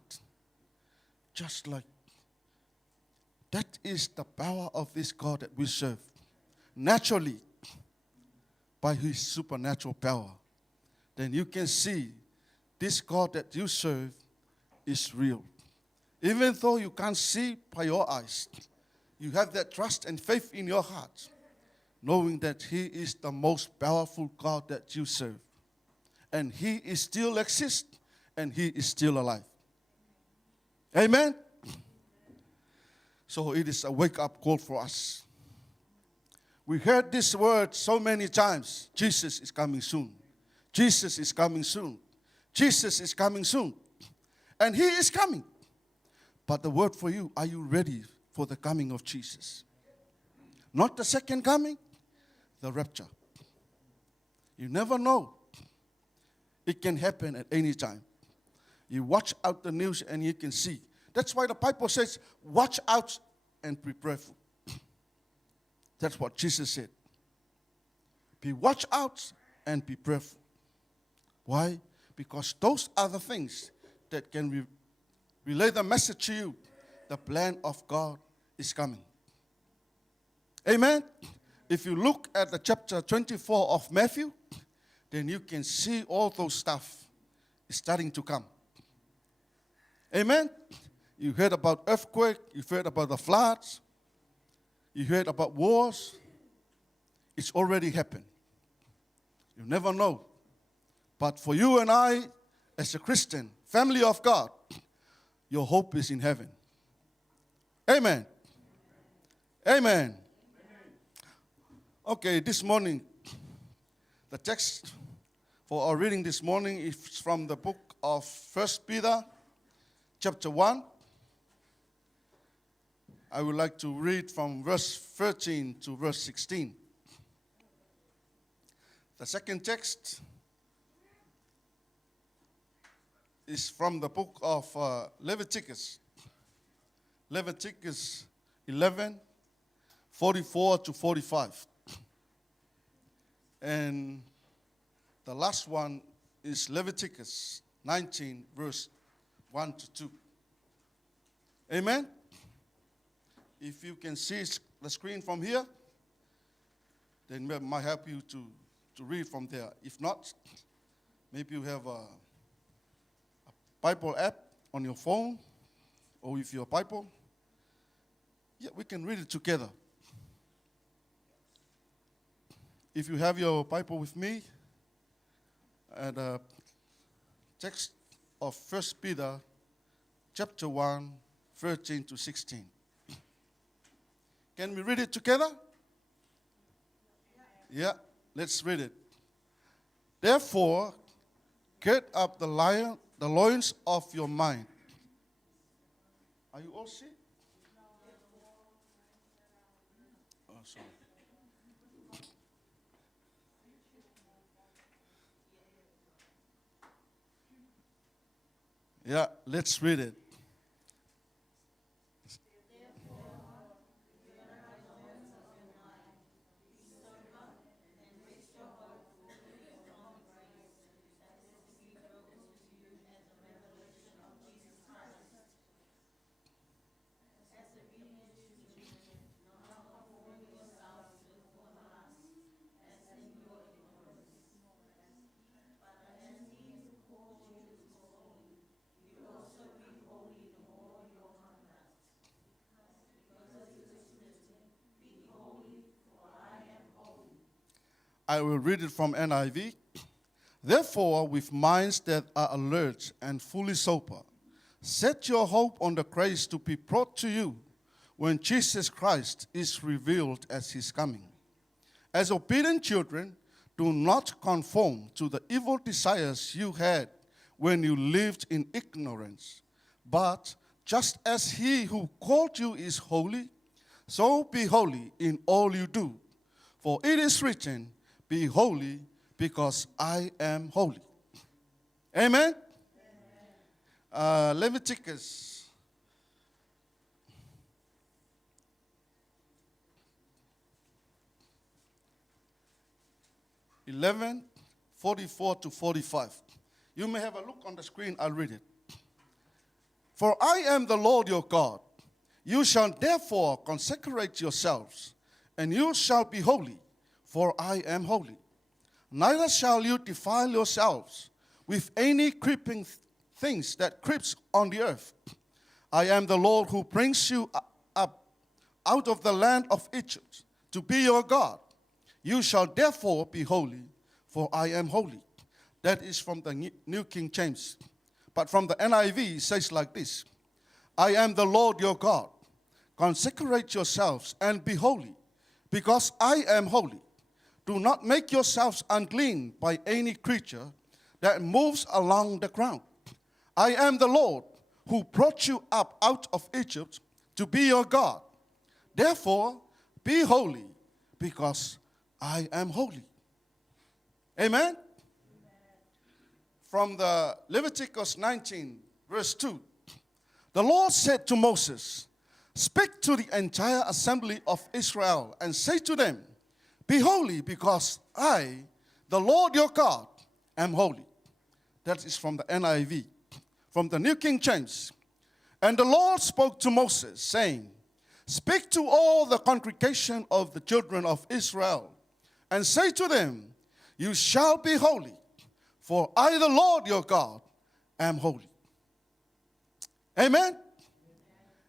just like that is the power of this God that we serve. Naturally, by His supernatural power, then you can see this God that you serve is real. Even though you can't see by your eyes, you have that trust and faith in your heart, knowing that He is the most powerful God that you serve. And He is still exists, and He is still alive. Amen? So it is a wake-up call for us. We heard this word so many times. Jesus is coming soon. Jesus is coming soon. Jesus is coming soon. And He is coming. But the word for you, are you ready for the coming of Jesus? Not the second coming, the rapture. You never know. It can happen at any time. You watch out the news and you can see. That's why the Bible says, watch out and be prayerful. That's what Jesus said. Be watch out and be prayerful. Why? Because those are the things that can relay the message to you. The plan of God is coming. Amen? If you look at the chapter 24 of Matthew, then you can see all those stuff is starting to come. Amen? You heard about earthquake, you heard about the floods, you heard about wars. It's already happened. You never know. But for you and I, as a Christian, family of God, your hope is in heaven. Amen. Amen. Okay, this morning, the text for our reading this morning is from the book of 1 Peter, chapter 1. I would like to read from verse 13 to verse 16. The second text is from the book of Leviticus. Leviticus 11, 44 to 45. And the last one is Leviticus 19, verse 1 to 2. Amen? If you can see the screen from here, then it might help you to read from there. If not, maybe you have a Bible app on your phone or with your Bible. Yeah, we can read it together. If you have your Bible with me, and the text of 1 Peter chapter 1, 13 to 16. Can we read it together? Yeah, let's read it. Therefore, get up the loins of your mind. Are you all sick? Oh, sorry. Yeah, let's read it. I will read it from NIV. Therefore, with minds that are alert and fully sober, set your hope on the grace to be brought to you when Jesus Christ is revealed as His coming. As obedient children, do not conform to the evil desires you had when you lived in ignorance. But just as He who called you is holy, so be holy in all you do. For it is written, be holy because I am holy. Amen? Leviticus. (11, 44 to 45). You may have a look on the screen, I'll read it. For I am the Lord your God. You shall therefore consecrate yourselves, and you shall be holy, for I am holy. Neither shall you defile yourselves with any creeping things that creeps on the earth. I am the Lord who brings you up out of the land of Egypt to be your God. You shall therefore be holy, for I am holy. That is from the New King James. But from the NIV, it says like this: I am the Lord your God. Consecrate yourselves and be holy, because I am holy. Do not make yourselves unclean by any creature that moves along the ground. I am the Lord who brought you up out of Egypt to be your God. Therefore, be holy, because I am holy. Amen? From the Leviticus 19, verse 2. The Lord said to Moses, speak to the entire assembly of Israel and say to them, be holy, because I, the Lord your God, am holy. That is from the NIV. From the New King James. And the Lord spoke to Moses, saying, speak to all the congregation of the children of Israel, and say to them, you shall be holy, for I, the Lord your God, am holy. Amen?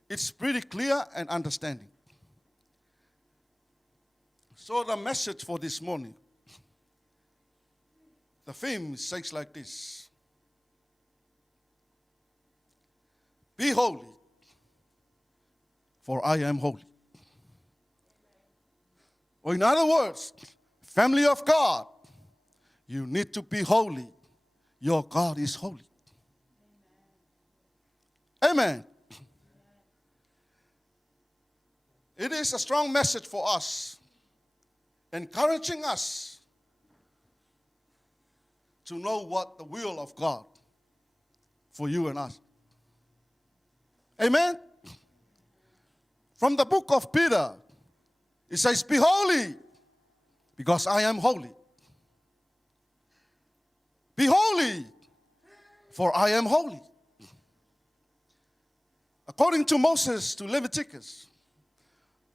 It's pretty clear and understanding. So the message for this morning, the theme says like this: be holy, for I am holy. Or in other words, family of God, you need to be holy. Your God is holy. Amen. It is a strong message for us, encouraging us to know what the will of God for you and us. Amen. From the book of Peter, it says, be holy, because I am holy. Be holy, for I am holy. According to Moses, to Leviticus,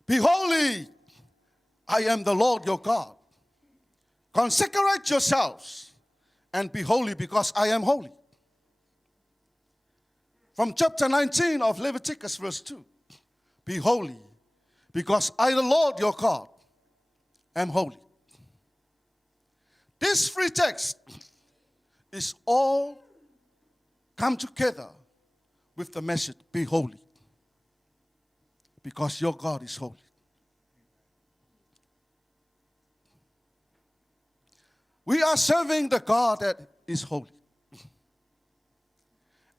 be holy, I am the Lord your God. Consecrate yourselves and be holy, because I am holy. From chapter 19 of Leviticus, verse 2, be holy, because I, the Lord your God, am holy. This three text is all come together with the message, be holy, because your God is holy. We are serving the God that is holy.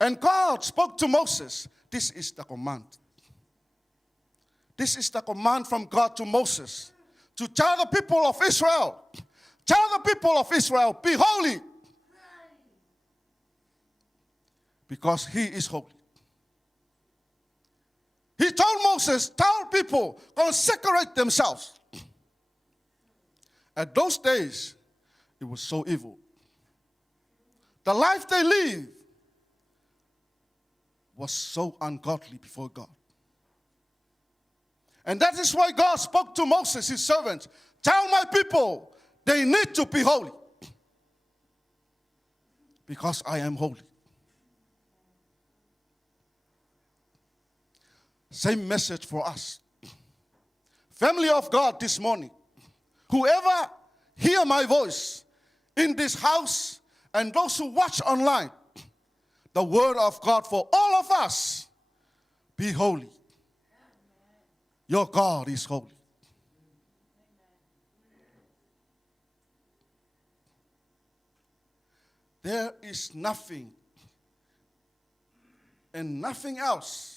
And God spoke to Moses. This is the command. This is the command from God to Moses, to tell the people of Israel, be holy, because he is holy. He told Moses, tell people, consecrate themselves. At those days, it was so evil. The life they lived was so ungodly before God. And that is why God spoke to Moses, his servant, tell my people they need to be holy, because I am holy. Same message for us. Family of God this morning, whoever hear my voice in this house and those who watch online, the word of God for all of us, be holy. Your God is holy. There is nothing and nothing else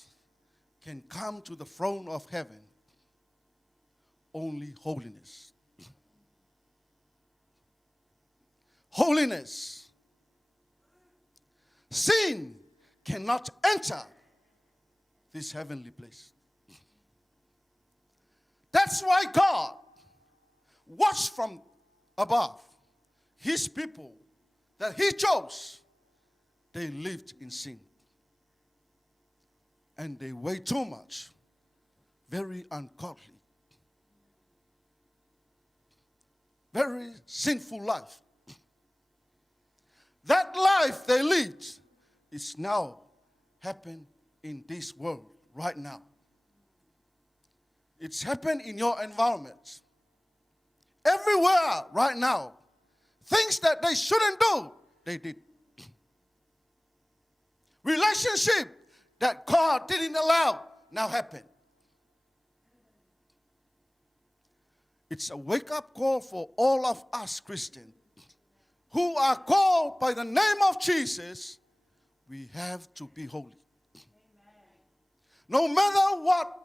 can come to the throne of heaven, only holiness. Holiness. Sin cannot enter this heavenly place. That's why God watched from above. His people that he chose, they lived in sin. And they way too much, very ungodly, very sinful life. That life they lived is now happening in this world right now. It's happened in your environment. Everywhere right now, things that they shouldn't do, they did. Relationship that God didn't allow now happen. It's a wake-up call for all of us Christians who are called by the name of Jesus. We have to be holy. No matter what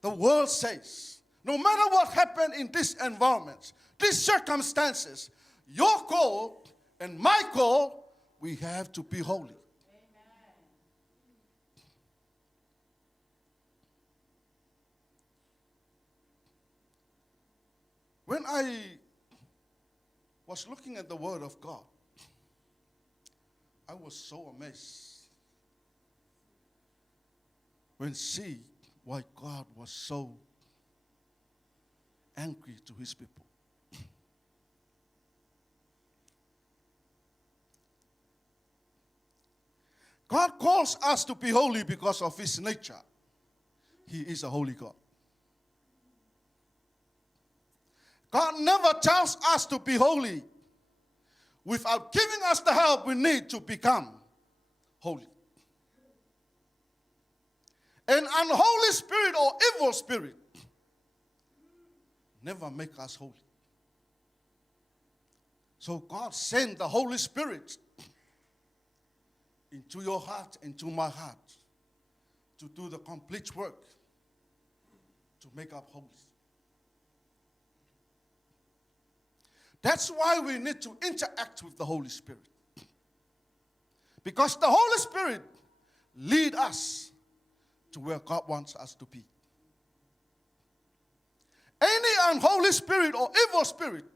the world says, no matter what happened in this environment, these circumstances, your call and my call, we have to be holy. When I was looking at the Word of God, I was so amazed when see why God was so angry to his people. God calls us to be holy because of his nature. He is a holy God. God never tells us to be holy without giving us the help we need to become holy. An unholy spirit or evil spirit never make us holy. So God sent the Holy Spirit into your heart, into my heart, to do the complete work to make us holy. That's why we need to interact with the Holy Spirit. Because the Holy Spirit leads us to where God wants us to be. Any unholy spirit or evil spirit,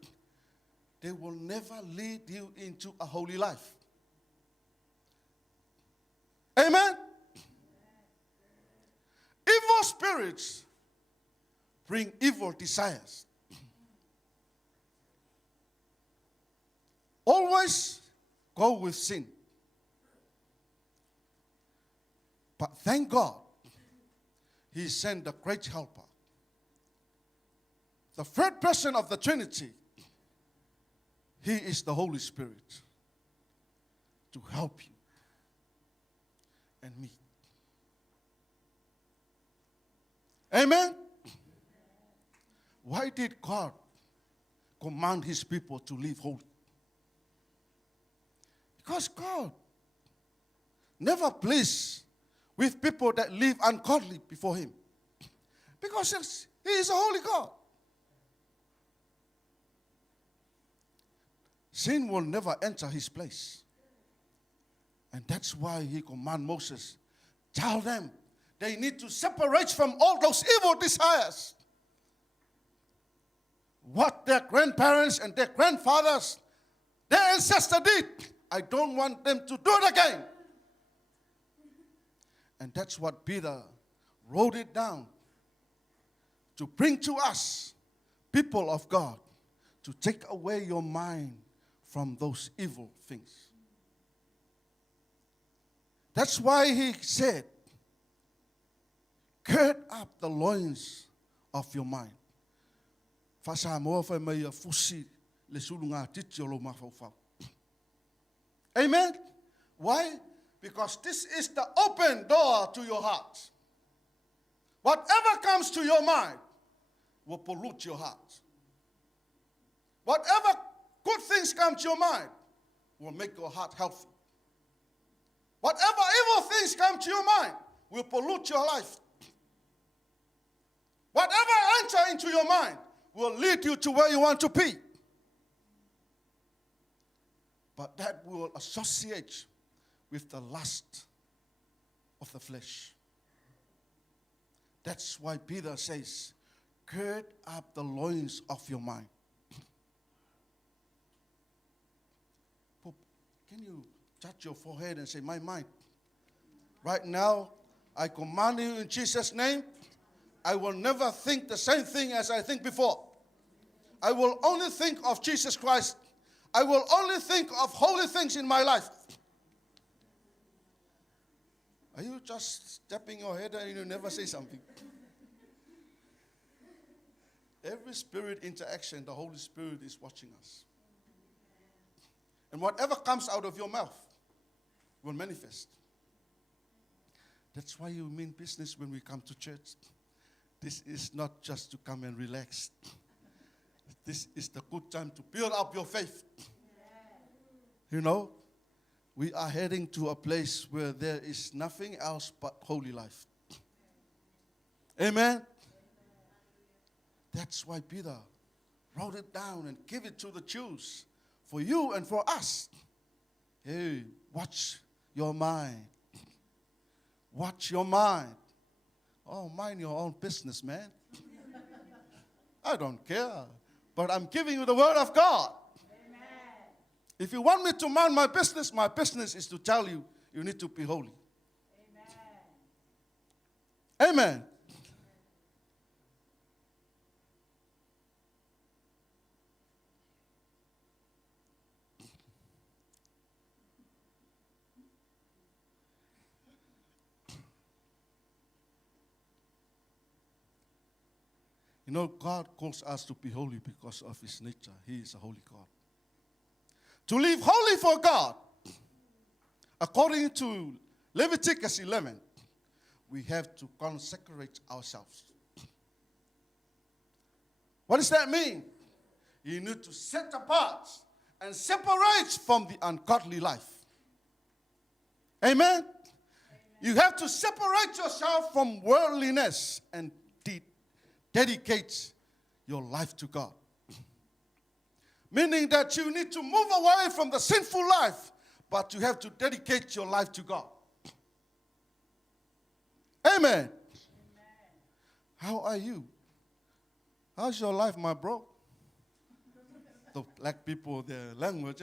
they will never lead you into a holy life. Amen? Evil spirits bring evil desires. Always go with sin. But thank God, he sent the great helper. The third person of the Trinity, he is the Holy Spirit to help you and me. Amen? Why did God command his people to live holy? Because God never pleased with people that live ungodly before him. Because he is a holy God. Sin will never enter his place. And that's why he commanded Moses, tell them they need to separate from all those evil desires. What their grandparents and their grandfathers, their ancestors did, I don't want them to do it again. And that's what Peter wrote it down to bring to us, people of God, to take away your mind from those evil things. That's why he said, gird up the loins of your mind. Amen? Why? Because this is the open door to your heart. Whatever comes to your mind will pollute your heart. Whatever good things come to your mind will make your heart healthy. Whatever evil things come to your mind will pollute your life. Whatever enter into your mind will lead you to where you want to be. But that will associate with the lust of the flesh. That's why Peter says, gird up the loins of your mind. Pope, can you touch your forehead and say, my mind? Right now, I command you in Jesus' name, I will never think the same thing as I think before. I will only think of Jesus Christ. I will only think of holy things in my life. Are you just stepping your head and you never say something? Every spirit interaction, the Holy Spirit is watching us. And whatever comes out of your mouth will manifest. That's why you mean business when we come to church. This is not just to come and relax. This is the good time to build up your faith. You know, we are heading to a place where there is nothing else but holy life. Amen? That's why Peter wrote it down and gave it to the Jews, for you and for us. Hey, watch your mind. Watch your mind. Oh, mind your own business, man. I don't care. But I'm giving you the word of God. Amen. If you want me to mind my business is to tell you, you need to be holy. Amen. Amen. You know, God calls us to be holy because of his nature. He is a holy God. To live holy for God, according to Leviticus 11, we have to consecrate ourselves. What does that mean? You need to set apart and separate from the ungodly life. Amen? You have to separate yourself from worldliness and dedicate your life to God. Meaning that you need to move away from the sinful life, but you have to dedicate your life to God. Amen. How are you? How's your life, my bro? The black people, their language.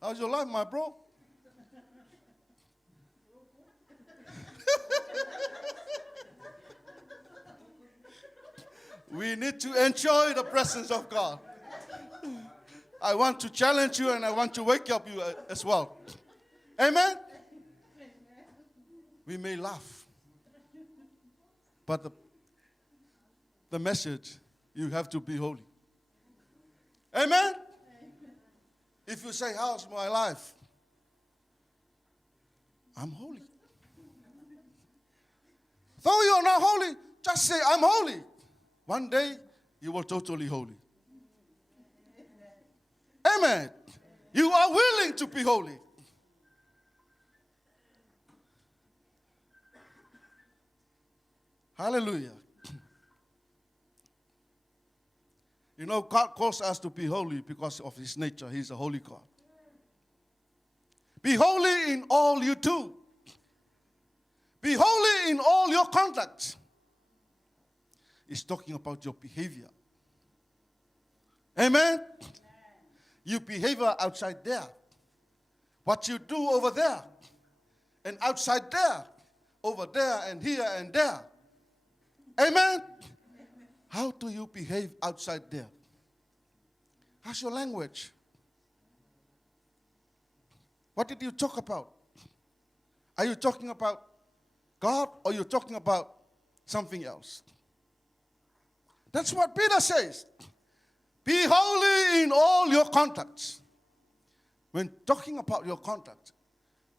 How's your life, my bro? We need to enjoy the presence of God. I want to challenge you and I want to wake up you as well. Amen? We may laugh, but the message, you have to be holy. Amen? If you say, how's my life? I'm holy. Though you're not holy, just say, I'm holy. One day, you will totally holy. Amen. You are willing to be holy. Hallelujah. You know, God calls us to be holy because of his nature. He's a holy God. Be holy in all you do. Be holy in all your conduct. It's talking about your behavior. Amen? Your behavior outside there. What you do over there. And outside there. Over there and here and there. Amen? How do you behave outside there? How's your language? What did you talk about? Are you talking about God or are you talking about something else? That's what Peter says. Be holy in all your conduct. When talking about your conduct,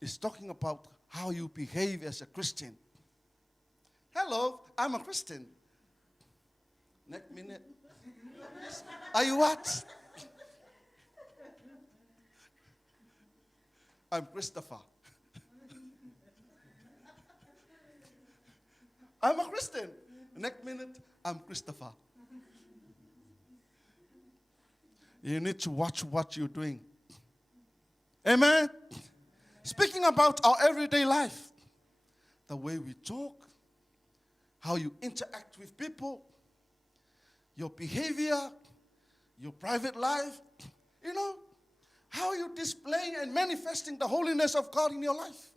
it's talking about how you behave as a Christian. Hello, I'm a Christian. Next minute. Are you what? I'm Christopher. I'm a Christian. Next minute, I'm Christopher. You need to watch what you're doing. Amen? Speaking about our everyday life, the way we talk, how you interact with people, your behavior, your private life, you know, how you displaying and manifesting the holiness of God in your life.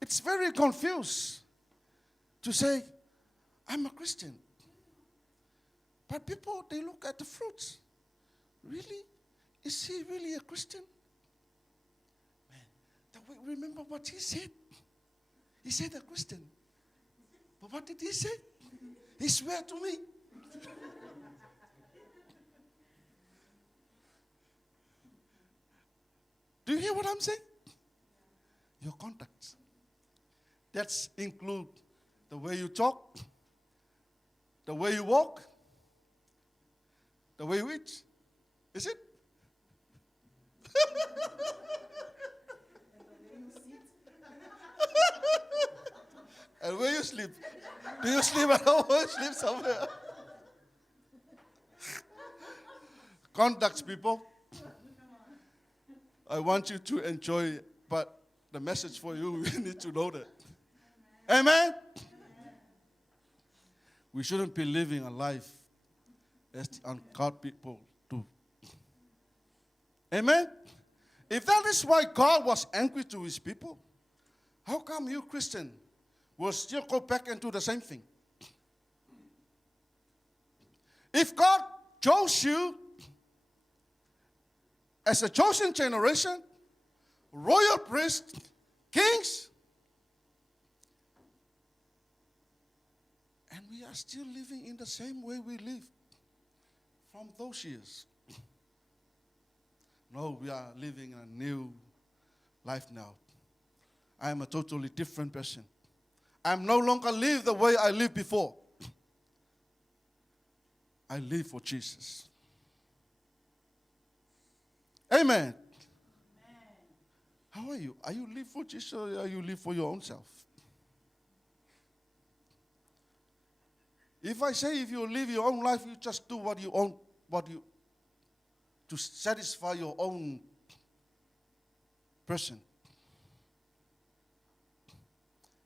It's very confused to say, I'm a Christian. But people, they look at the fruits. Really? Is he really a Christian? Man, remember what he said? He said a Christian. But what did he say? He swear to me. Do you hear what I'm saying? Your contacts. That's include the way you talk, the way you walk, the way you eat. Is it? And where you sleep? Do you sleep at home or you sleep somewhere? Contacts, people. I want you to enjoy it, but the message for you, we need to know that. Amen? We shouldn't be living a life as the ungodly people do. Amen? If that is why God was angry to his people, how come you, Christian, will still go back into the same thing? If God chose you as a chosen generation, royal priests, kings, and we are still living in the same way we lived from those years. No, we are living a new life now. I am a totally different person. I am no longer live the way I lived before. I live for Jesus. Amen. How are you? Are you live for Jesus or are you live for your own self? If I say if you live your own life, you just do what you to satisfy your own person.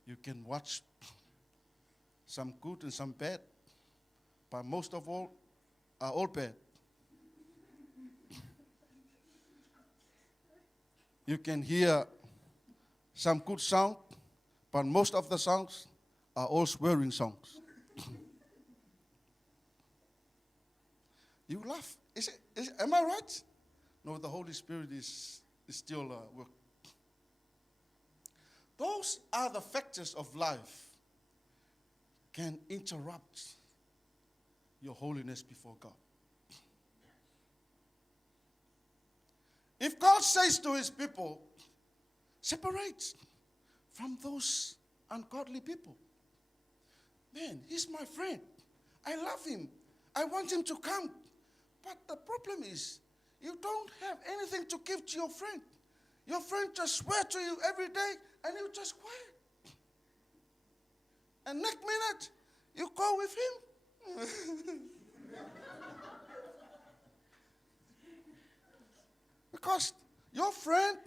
You can watch some good and some bad, but most of all are all bad. You can hear some good sound, but most of the songs are all swearing songs. You laugh. Am I right? No, the Holy Spirit is still working. Those are the factors of life can interrupt your holiness before God. If God says to his people, separate from those ungodly people. Man, he's my friend. I love him. I want him to come. But the problem is, you don't have anything to give to your friend. Your friend just swear to you every day, and you just quiet. And next minute, you go with him. Because your friend,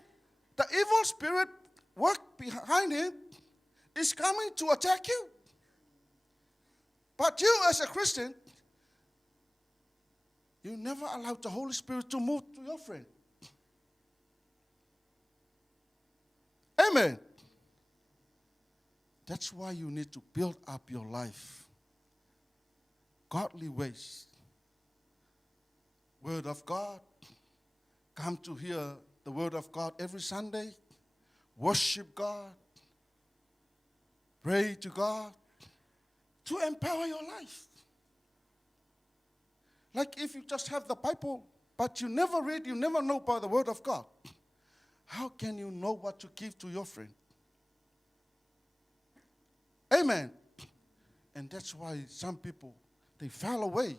the evil spirit work behind him, is coming to attack you. But you as a Christian, you never allow the Holy Spirit to move to your friend. Amen. That's why you need to build up your life. Godly ways. Word of God. Come to hear the word of God every Sunday. Worship God. Pray to God. To empower your life. Like if you just have the Bible, but you never read, you never know by the word of God. How can you know what to give to your friend? Amen. And that's why some people, they fall away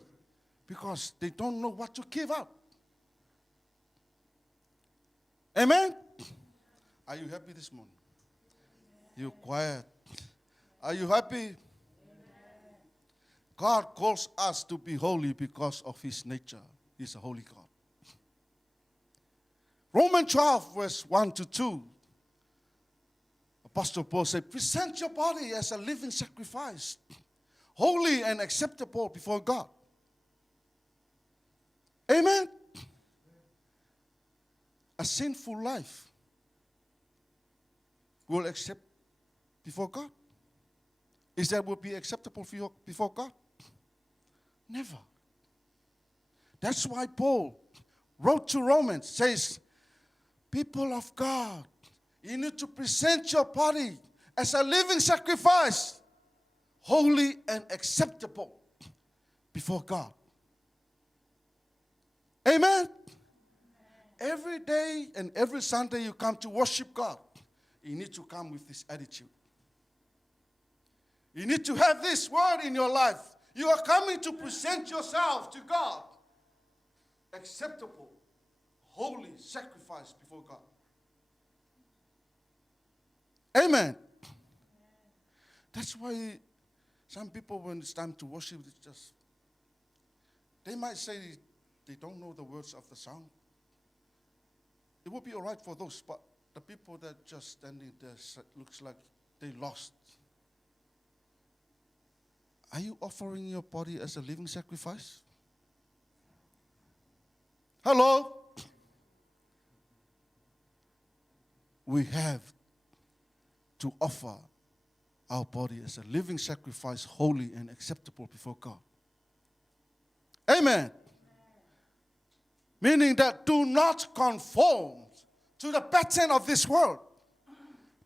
because they don't know what to give up. Amen. Are you happy this morning? You're quiet. Are you happy? God calls us to be holy because of his nature. He's a holy God. Romans 12, verse 1 to 2. Apostle Paul said, present your body as a living sacrifice, holy and acceptable before God. Amen. A sinful life will accept before God. Is that will be acceptable for you before God? Never. That's why Paul wrote to Romans, says, people of God, you need to present your body as a living sacrifice, holy and acceptable before God. Amen. Every day and every Sunday you come to worship God, you need to come with this attitude. You need to have this word in your life. You are coming to present yourself to God. Acceptable, holy sacrifice before God. Amen. That's why some people, when it's time to worship, they might say they don't know the words of the song. It would be all right for those, but the people that just standing there looks like they lost. Are you offering your body as a living sacrifice? Hello? We have to offer our body as a living sacrifice, holy and acceptable before God. Amen. Meaning that do not conform to the pattern of this world,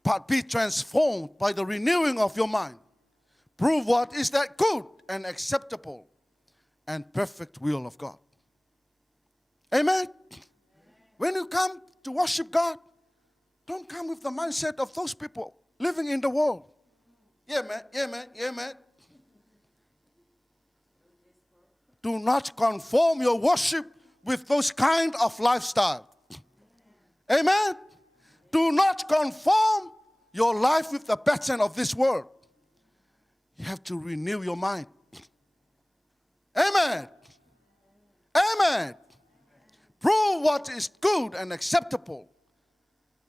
but be transformed by the renewing of your mind. Prove what is that good and acceptable and perfect will of God. Amen. When you come to worship God, don't come with the mindset of those people living in the world. Yeah, man. Yeah, man. Yeah, man. Do not conform your worship with those kind of lifestyle. Amen. Do not conform your life with the pattern of this world. You have to renew your mind. Amen. Amen. Prove what is good and acceptable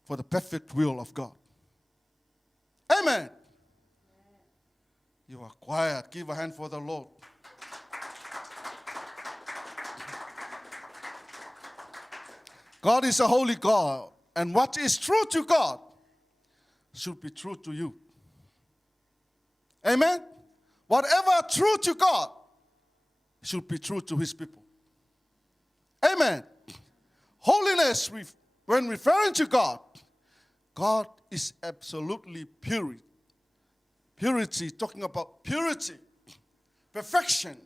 for the perfect will of God. Amen. You are quiet. Give a hand for the Lord. God is a holy God, and what is true to God should be true to you. Amen? Whatever true to God should be true to his people. Amen. Holiness, when referring to God, God is absolutely pure. Purity, talking about purity, perfection,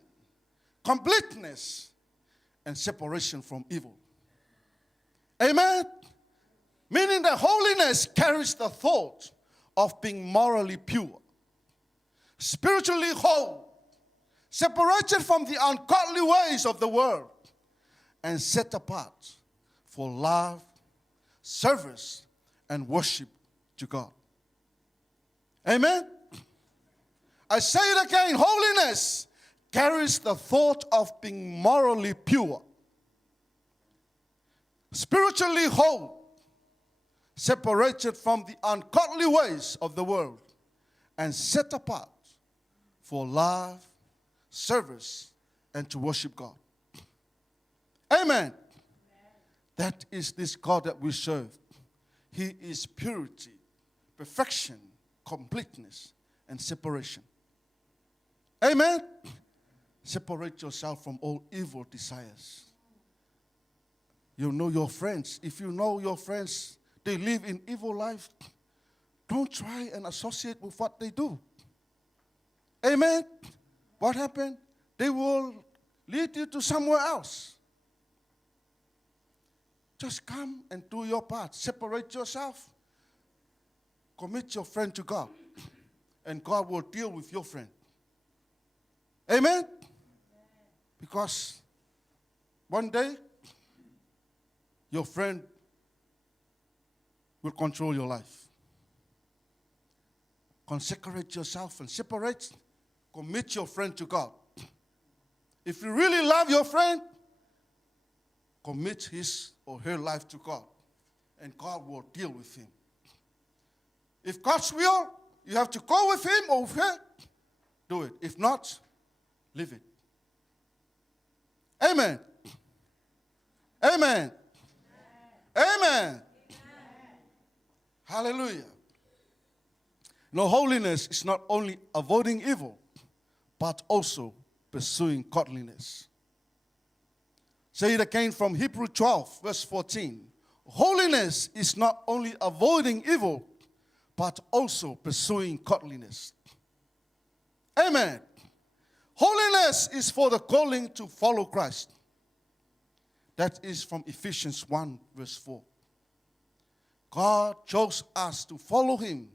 completeness, and separation from evil. Amen? Meaning that holiness carries the thought of being morally pure, spiritually whole, separated from the ungodly ways of the world, and set apart for love, service, and worship to God. Amen? I say it again, holiness carries the thought of being morally pure, spiritually whole, separated from the ungodly ways of the world, and set apart for love, service, and to worship God. Amen. That is this God that we serve. He is purity, perfection, completeness, and separation. Amen. Separate yourself from all evil desires. You know your friends. If you know your friends, they live in evil life, don't try and associate with what they do. Amen. What happened? They will lead you to somewhere else. Just come and do your part. Separate yourself. Commit your friend to God. And God will deal with your friend. Amen? Because one day, your friend will control your life. Consecrate yourself and separate. Commit your friend to God. If you really love your friend, commit his or her life to God. And God will deal with him. If God's will, you have to go with him or with her, do it. If not, leave it. Amen. Amen. Amen. Hallelujah. No, holiness is not only avoiding evil, but also pursuing godliness. Say it again from Hebrews 12, verse 14. Holiness is not only avoiding evil, but also pursuing godliness. Amen. Holiness is for the calling to follow Christ. That is from Ephesians 1 verse 4. God chose us to follow him,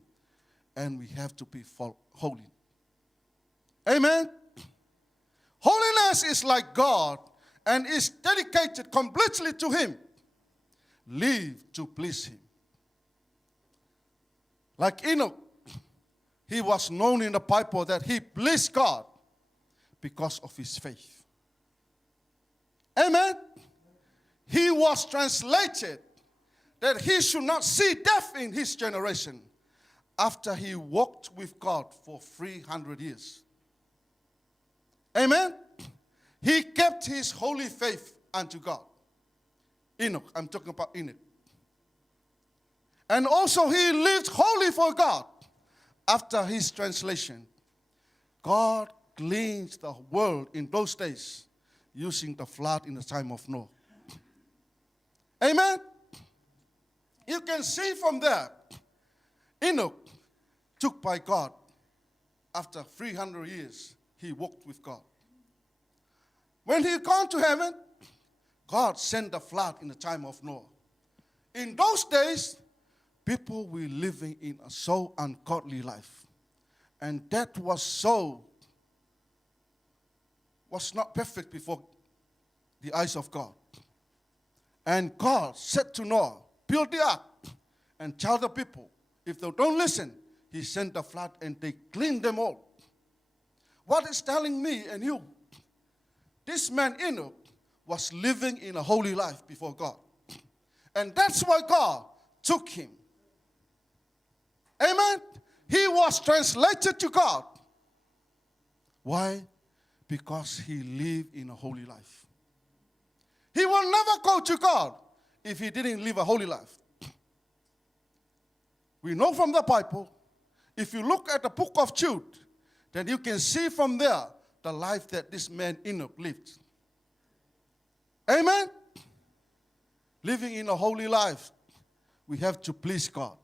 and we have to be holy. Amen. Holiness is like God and is dedicated completely to him. Live to please him. Like Enoch, he was known in the Bible that he pleased God because of his faith. Amen. He was translated that he should not see death in his generation after he walked with God for 300 years. Amen. He kept his holy faith unto God. Enoch, I'm talking about Enoch. And also he lived holy for God. After his translation, God cleansed the world in those days using the flood in the time of Noah. Amen. You can see from there, Enoch took by God. After 300 years, he walked with God. When he gone to heaven, God sent the flood in the time of Noah. In those days, people were living in a so ungodly life. And that was not perfect before the eyes of God. And God said to Noah, build the ark and tell the people, if they don't listen, he sent the flood and they cleaned them all. What is telling me and you? This man Enoch was living in a holy life before God. And that's why God took him. Amen. He was translated to God. Why? Because he lived in a holy life. He will never go to God if he didn't live a holy life. We know from the Bible, if you look at the book of Jude, then you can see from there the life that this man Enoch lived. Amen? Living in a holy life, we have to please God.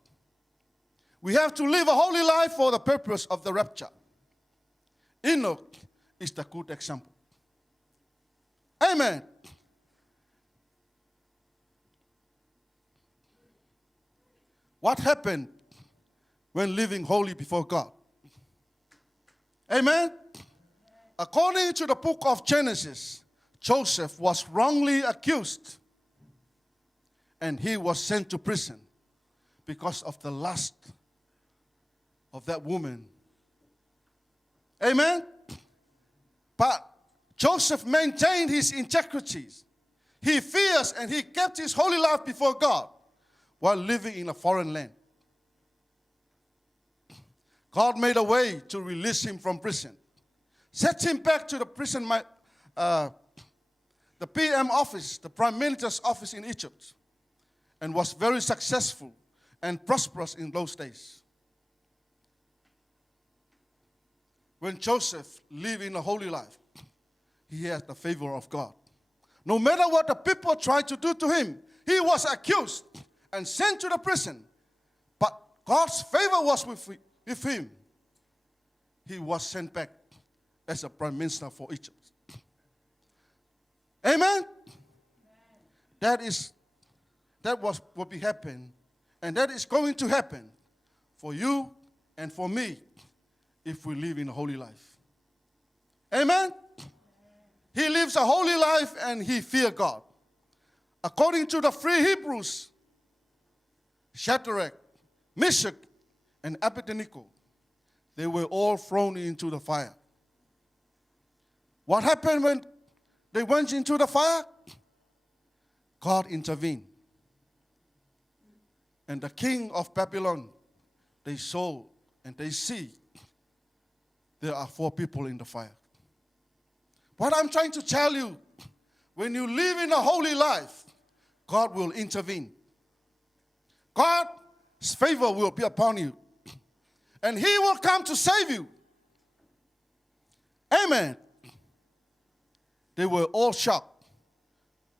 We have to live a holy life for the purpose of the rapture. Enoch is the good example. Amen. What happened when living holy before God? Amen? According to the book of Genesis, Joseph was wrongly accused and he was sent to prison because of the lust of that woman. Amen? But Joseph maintained his integrity. He fears and he kept his holy life before God while living in a foreign land. God made a way to release him from prison. Set him back to the prison, the PM office, the Prime Minister's office in Egypt, and was very successful and prosperous in those days. When Joseph lived in a holy life, he had the favor of God. No matter what the people tried to do to him, he was accused and sent to the prison. But God's favor was with him. He was sent back as a prime minister for Egypt. Amen? That was what will happen, and that is going to happen for you and for me if we live in a holy life. Amen? He lives a holy life and he fears God. According to the three Hebrews, Shadrach, Meshach, and Abednego, they were all thrown into the fire. What happened when they went into the fire? God intervened. And the king of Babylon, they saw and they see there are 4 people in the fire. What I'm trying to tell you, when you live in a holy life, God will intervene. God's favor will be upon you. And he will come to save you. Amen. They were all shocked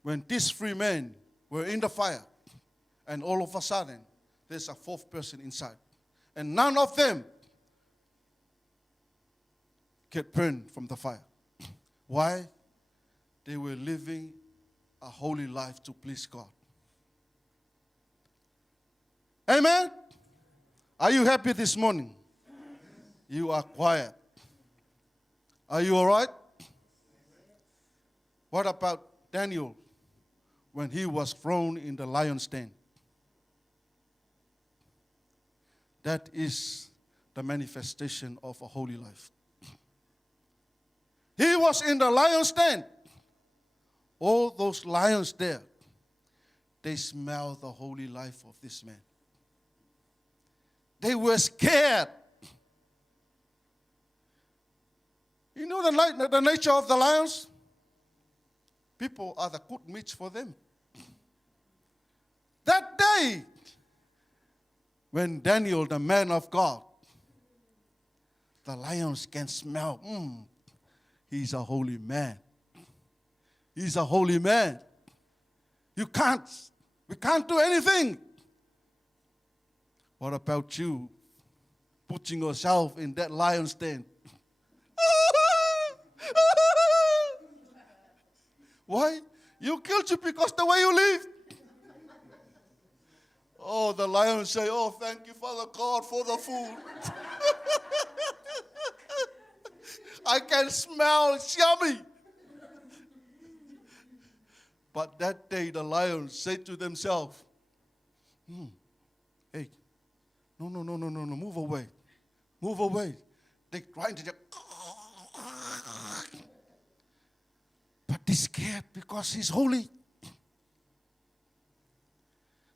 when these 3 men were in the fire. And all of a sudden, there's a 4th person inside. And none of them get burned from the fire. Why? They were living a holy life to please God. Amen? Are you happy this morning? You are quiet. Are you all right? What about Daniel when he was thrown in the lion's den? That is the manifestation of a holy life. He was in the lion's den. All those lions there, they smelled the holy life of this man. They were scared. You know the nature of the lions? People are the good meats for them. That day, when Daniel, the man of God, the lions can smell, he's a holy man. He's a holy man. We can't do anything. What about you putting yourself in that lion's den? Why? You killed you because the way you live. Oh, the lions say, oh, thank you, Father God, for the food. I can smell, it's yummy. But that day the lions said to themselves, hey, no, move away. Move away. They trying to just, but they're scared because he's holy.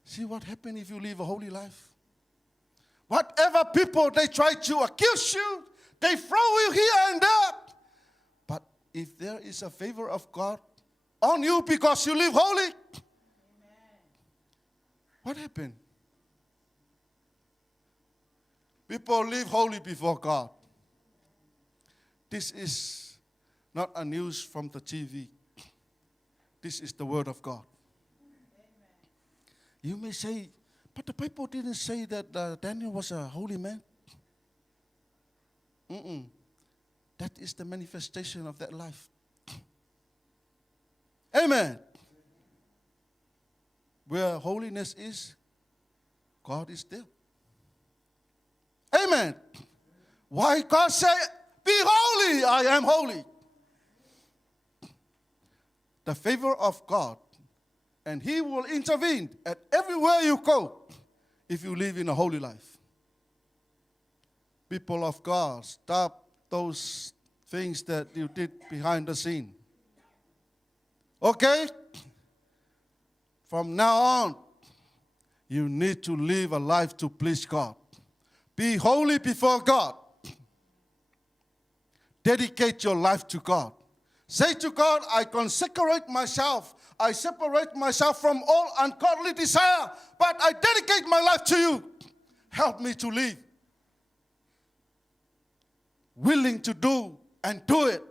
See what happens if you live a holy life? Whatever people they try to accuse you, they throw you here and there. But if there is a favor of God on you because you live holy, amen. What happened? People live holy before God. This is not a news from the TV. This is the word of God. You may say, but the Bible didn't say that Daniel was a holy man. That is the manifestation of that life. Amen. Where holiness is, God is there. Amen. Why God say, be holy, I am holy. The favor of God, and He will intervene at everywhere you go if you live in a holy life. People of God, stop those things that you did behind the scene. Okay? From now on, you need to live a life to please God. Be holy before God. Dedicate your life to God. Say to God, I consecrate myself. I separate myself from all ungodly desire, but I dedicate my life to you. Help me to live. Willing to do and do it.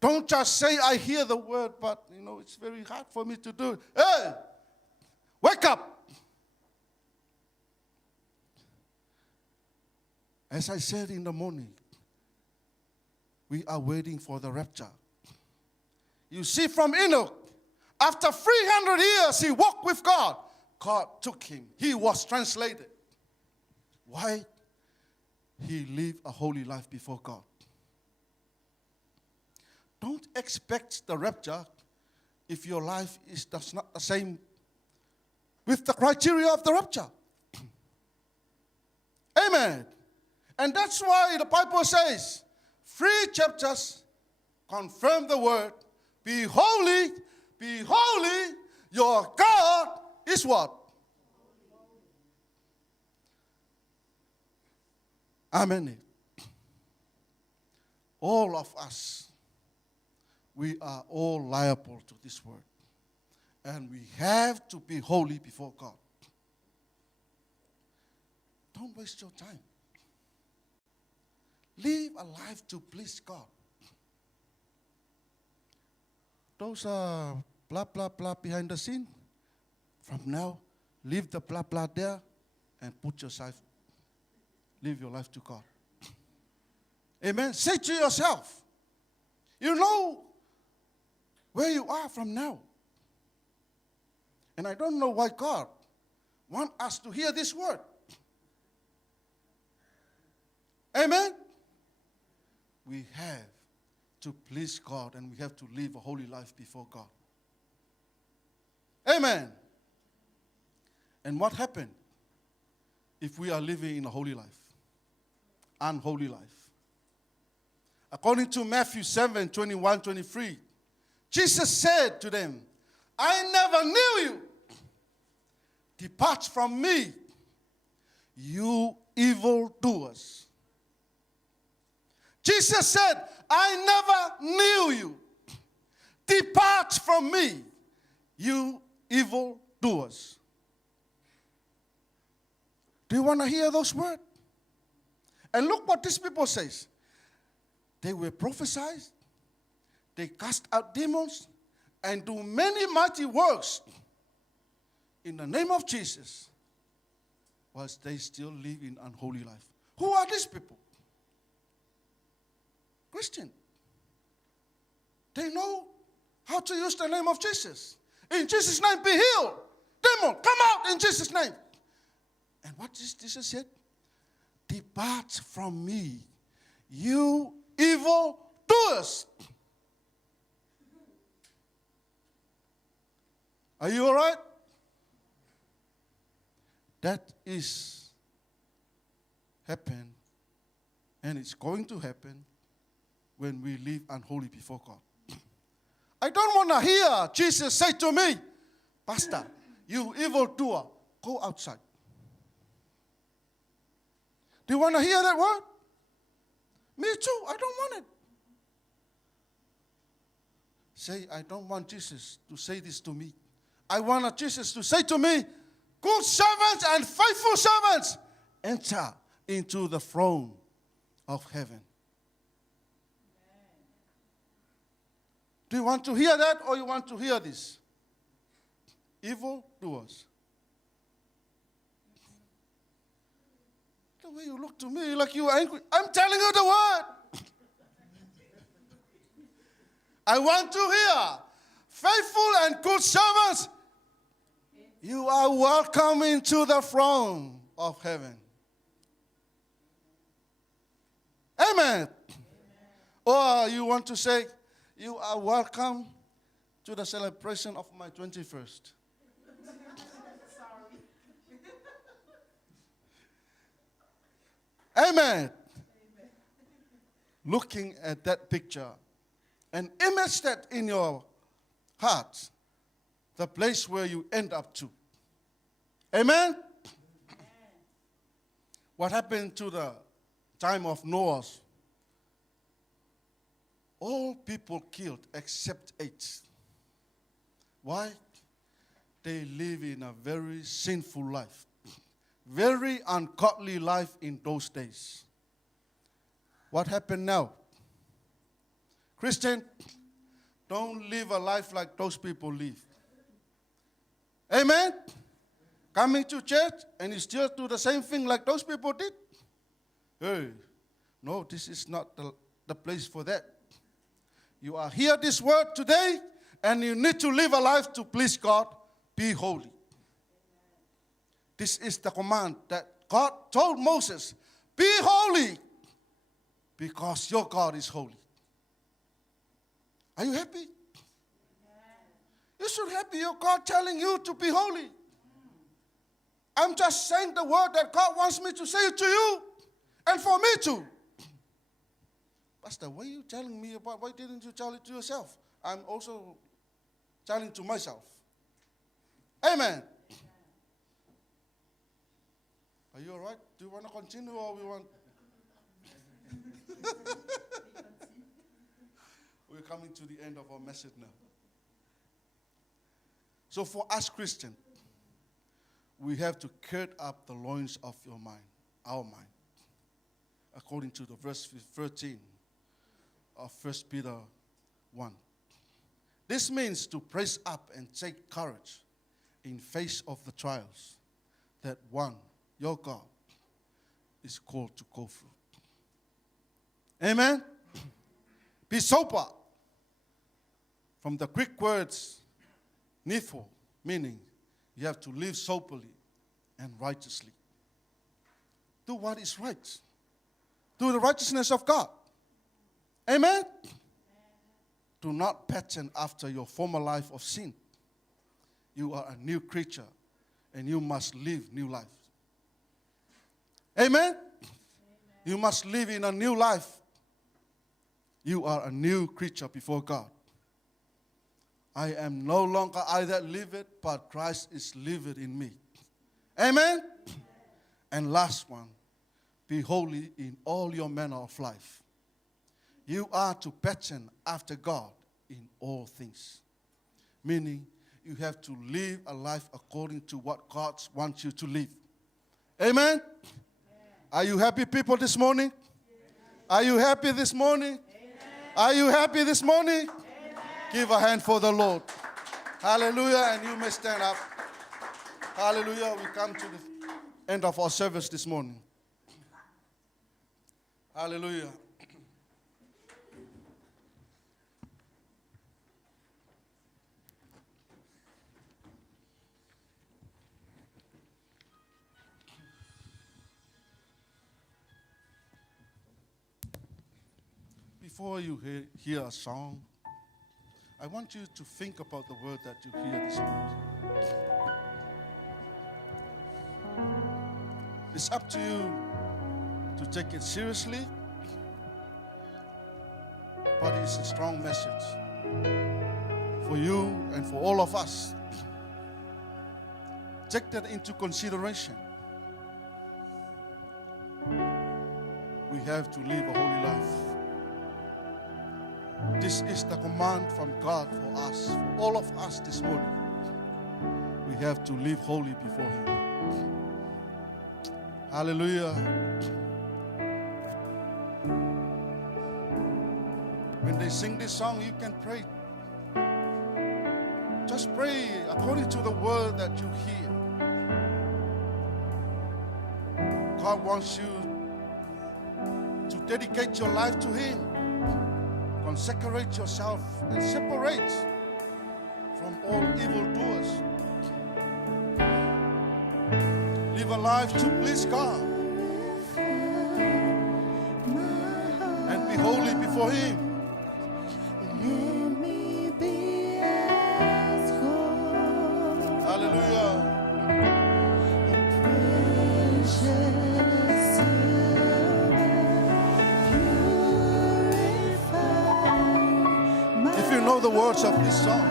Don't just say, I hear the word, but it's very hard for me to do it. Hey, wake up. As I said in the morning, we are waiting for the rapture. You see, from Enoch, after 300 years he walked with God. God took him. He was translated. Why? He lived a holy life before God. Don't expect the rapture if your life is not the same with the criteria of the rapture. Amen. And that's why the Bible says, 3 chapters confirm the word, be holy, your God is what? Amen. All of us, we are all liable to this word. And we have to be holy before God. Don't waste your time. Live a life to please God. Those are blah, blah, blah behind the scene. From now, leave the blah, blah there and live your life to God. Amen. Say to yourself, you know where you are from now. And I don't know why God wants us to hear this word. Amen. We have to please God and we have to live a holy life before God. Amen. And what happened if we are living in a holy life? Unholy life. According to Matthew 7, 21, 23, Jesus said to them, I never knew you. Depart from me, you evildoers. Jesus said, I never knew you. Depart from me, you evildoers. Do you want to hear those words? And look what these people says. They were prophesied, they cast out demons, and do many mighty works in the name of Jesus, whilst they still live in unholy life. Who are these people? Christian. They know how to use the name of Jesus. In Jesus' name, be healed. Demon, come out in Jesus' name. And what is Jesus said? Depart from me, you evil doers. Are you all right? That is happen, and it's going to happen when we live unholy before God. I don't want to hear Jesus say to me, Pastor, you evildoer, go outside. Do you want to hear that word? Me too, I don't want it. Say, I don't want Jesus to say this to me. I want Jesus to say to me, good servants and faithful servants, enter into the throne of heaven. Do you want to hear that or you want to hear this? Evil doers. The way you look to me like you are angry. I'm telling you the word. I want to hear faithful and good servants. You are welcome into the throne of heaven. Amen. Or you want to say, you are welcome to the celebration of my 21st. Amen. Looking at that picture and image that in your heart, the place where you end up to. Amen? What happened to the time of Noah? All people killed except 8. Why? They live in a very sinful life. Very ungodly life in those days. What happened now? Christian, don't live a life like those people live. Amen? Coming to church and you still do the same thing like those people did? Hey, no, this is not the place for that. You are here this word today and you need to live a life to please God. Be holy. This is the command that God told Moses. Be holy because your God is holy. Are you happy? You should be happy your God telling you to be holy. I'm just saying the word that God wants me to say to you and for me too. Pastor, what are you telling me about? Why didn't you tell it to yourself? I'm also telling to myself. Amen. Are you all right? Do you want to continue or we want? We're coming to the end of our message now. So for us Christians, we have to gird up the loins of your mind, our mind, according to the verse 13 of 1 Peter 1. This means to brace up and take courage in face of the trials that one, your God, is called to go through. Amen? Be sober. From the Greek words, nephro, meaning you have to live soberly and righteously. Do what is right. Do the righteousness of God. Amen? Do not pattern after your former life of sin. You are a new creature, and you must live new life. Amen? You must live in a new life. You are a new creature before God. I am no longer I that live it, but Christ is living in me. Amen? And last one, be holy in all your manner of life. You are to pattern after God in all things. Meaning, you have to live a life according to what God wants you to live. Amen? Are you happy, people, this morning? Are you happy this morning? Are you happy this morning? Give a hand for the Lord. Hallelujah. And you may stand up. Hallelujah. We come to the end of our service this morning. Hallelujah. Before you hear a song, I want you to think about the word that you hear this morning. It's up to you to take it seriously, but it's a strong message for you and for all of us. Take that into consideration. We have to live a holy life. This is the command from God for us, for all of us this morning. We have to live holy before Him. Hallelujah. When they sing this song, you can pray. Just pray according to the word that you hear. God wants you to dedicate your life to Him. Consecrate yourself and separate from all evildoers. Live a life to please God and be holy before Him. Hallelujah. If you know the words of this song,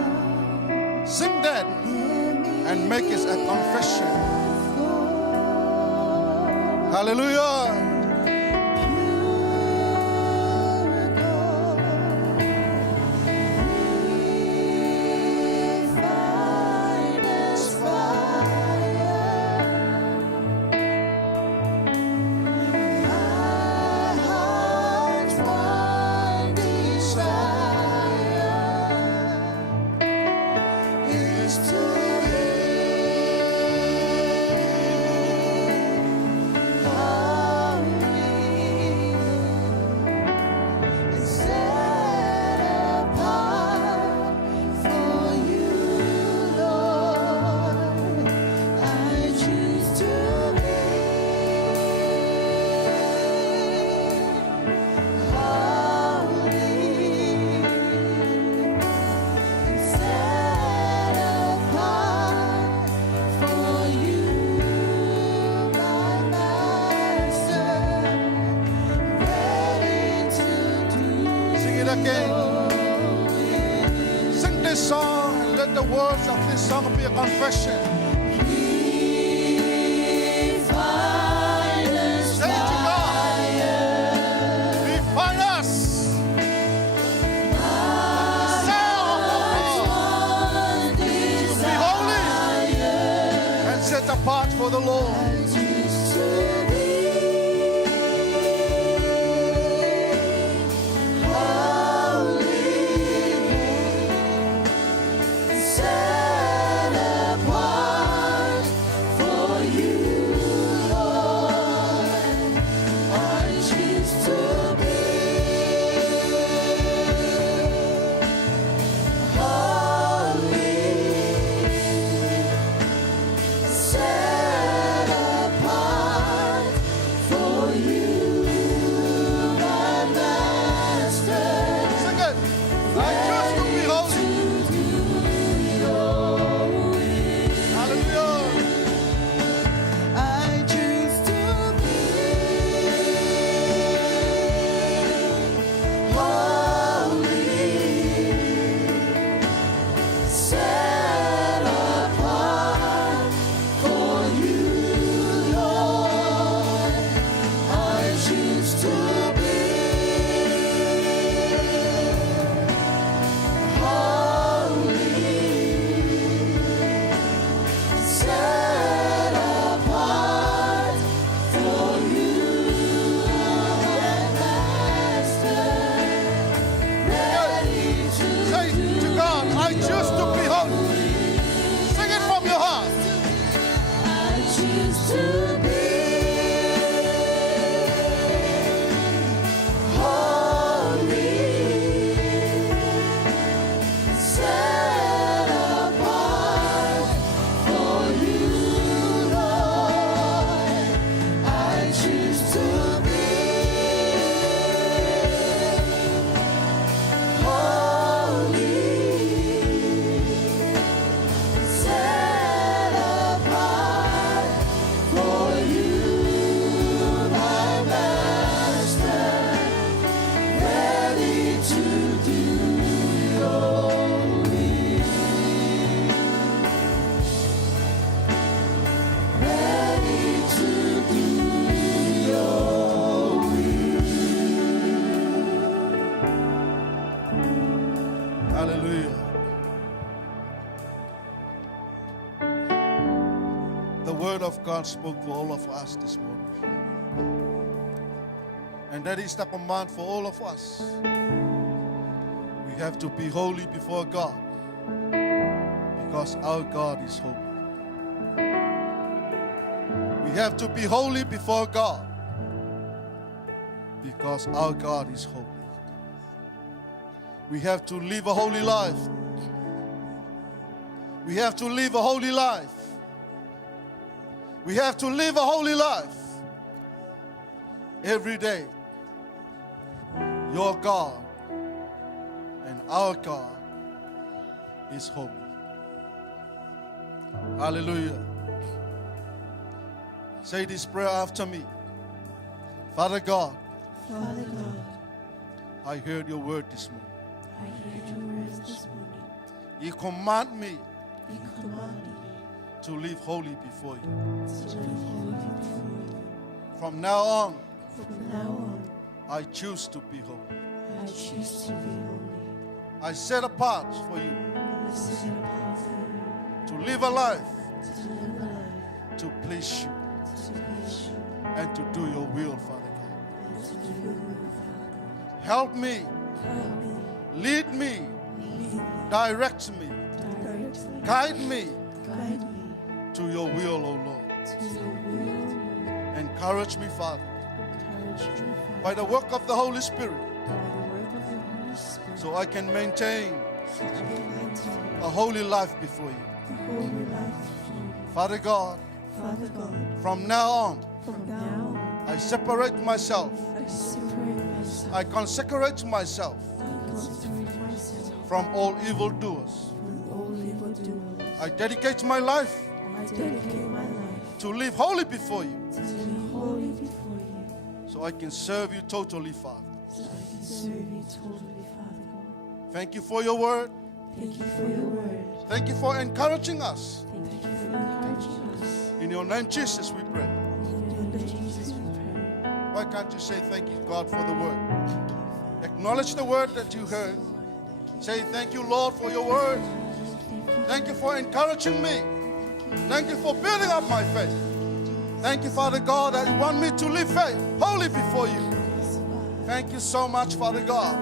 sing that and make it a confession. Hallelujah. Sing this song and let the words of this song be a confession. Say to God, refine us. To be holy and set apart for the Lord. Hallelujah. The word of God spoke for all of us this morning. And that is the command for all of us. We have to be holy before God because our God is holy. We have to be holy before God because our God is holy. We have to live a holy life. We have to live a holy life. We have to live a holy life every day. Your God and our God is holy. Hallelujah. Say this prayer after me. Father God, Father God, I heard your word this morning. I hear your words this morning. You command me You command me to live holy before you. to live holy before you. From now on, From now on, I choose to be holy. I choose to be holy. I set apart for you I set apart for you to live a life to live a life to please you to please you and to do your will, Father God. and to do your will, Father Help me, God. Help me, lead me, lead me, direct me, direct me, guide me guide me to your will, O Lord. to your will. Encourage me, Father, Encourage me, Father, by the work of the Holy Spirit, by the work of your Holy Spirit, so I can maintain so I can maintain a holy life before you. a holy life before you. Father God, Father God, from now on, from now on, I separate myself, I separate myself, I consecrate myself I consecrate myself from all evildoers. from all evildoers. I dedicate my life I dedicate my life to live holy before you, to live holy before you, so I can serve you totally, Father. so I can serve you totally, Father God. Thank you for your word. Thank you for your word. Thank you for encouraging us. Thank you for encouraging us. In your name, Jesus, we pray. In your name, Jesus, we pray. Why can't you say thank you, God, for the word? Acknowledge the word that you heard. Say thank you, Lord, for your word. Thank you for encouraging me. Thank you for building up my faith. Thank you, Father God, that you want me to live faith holy before you. Thank you so much, Father God.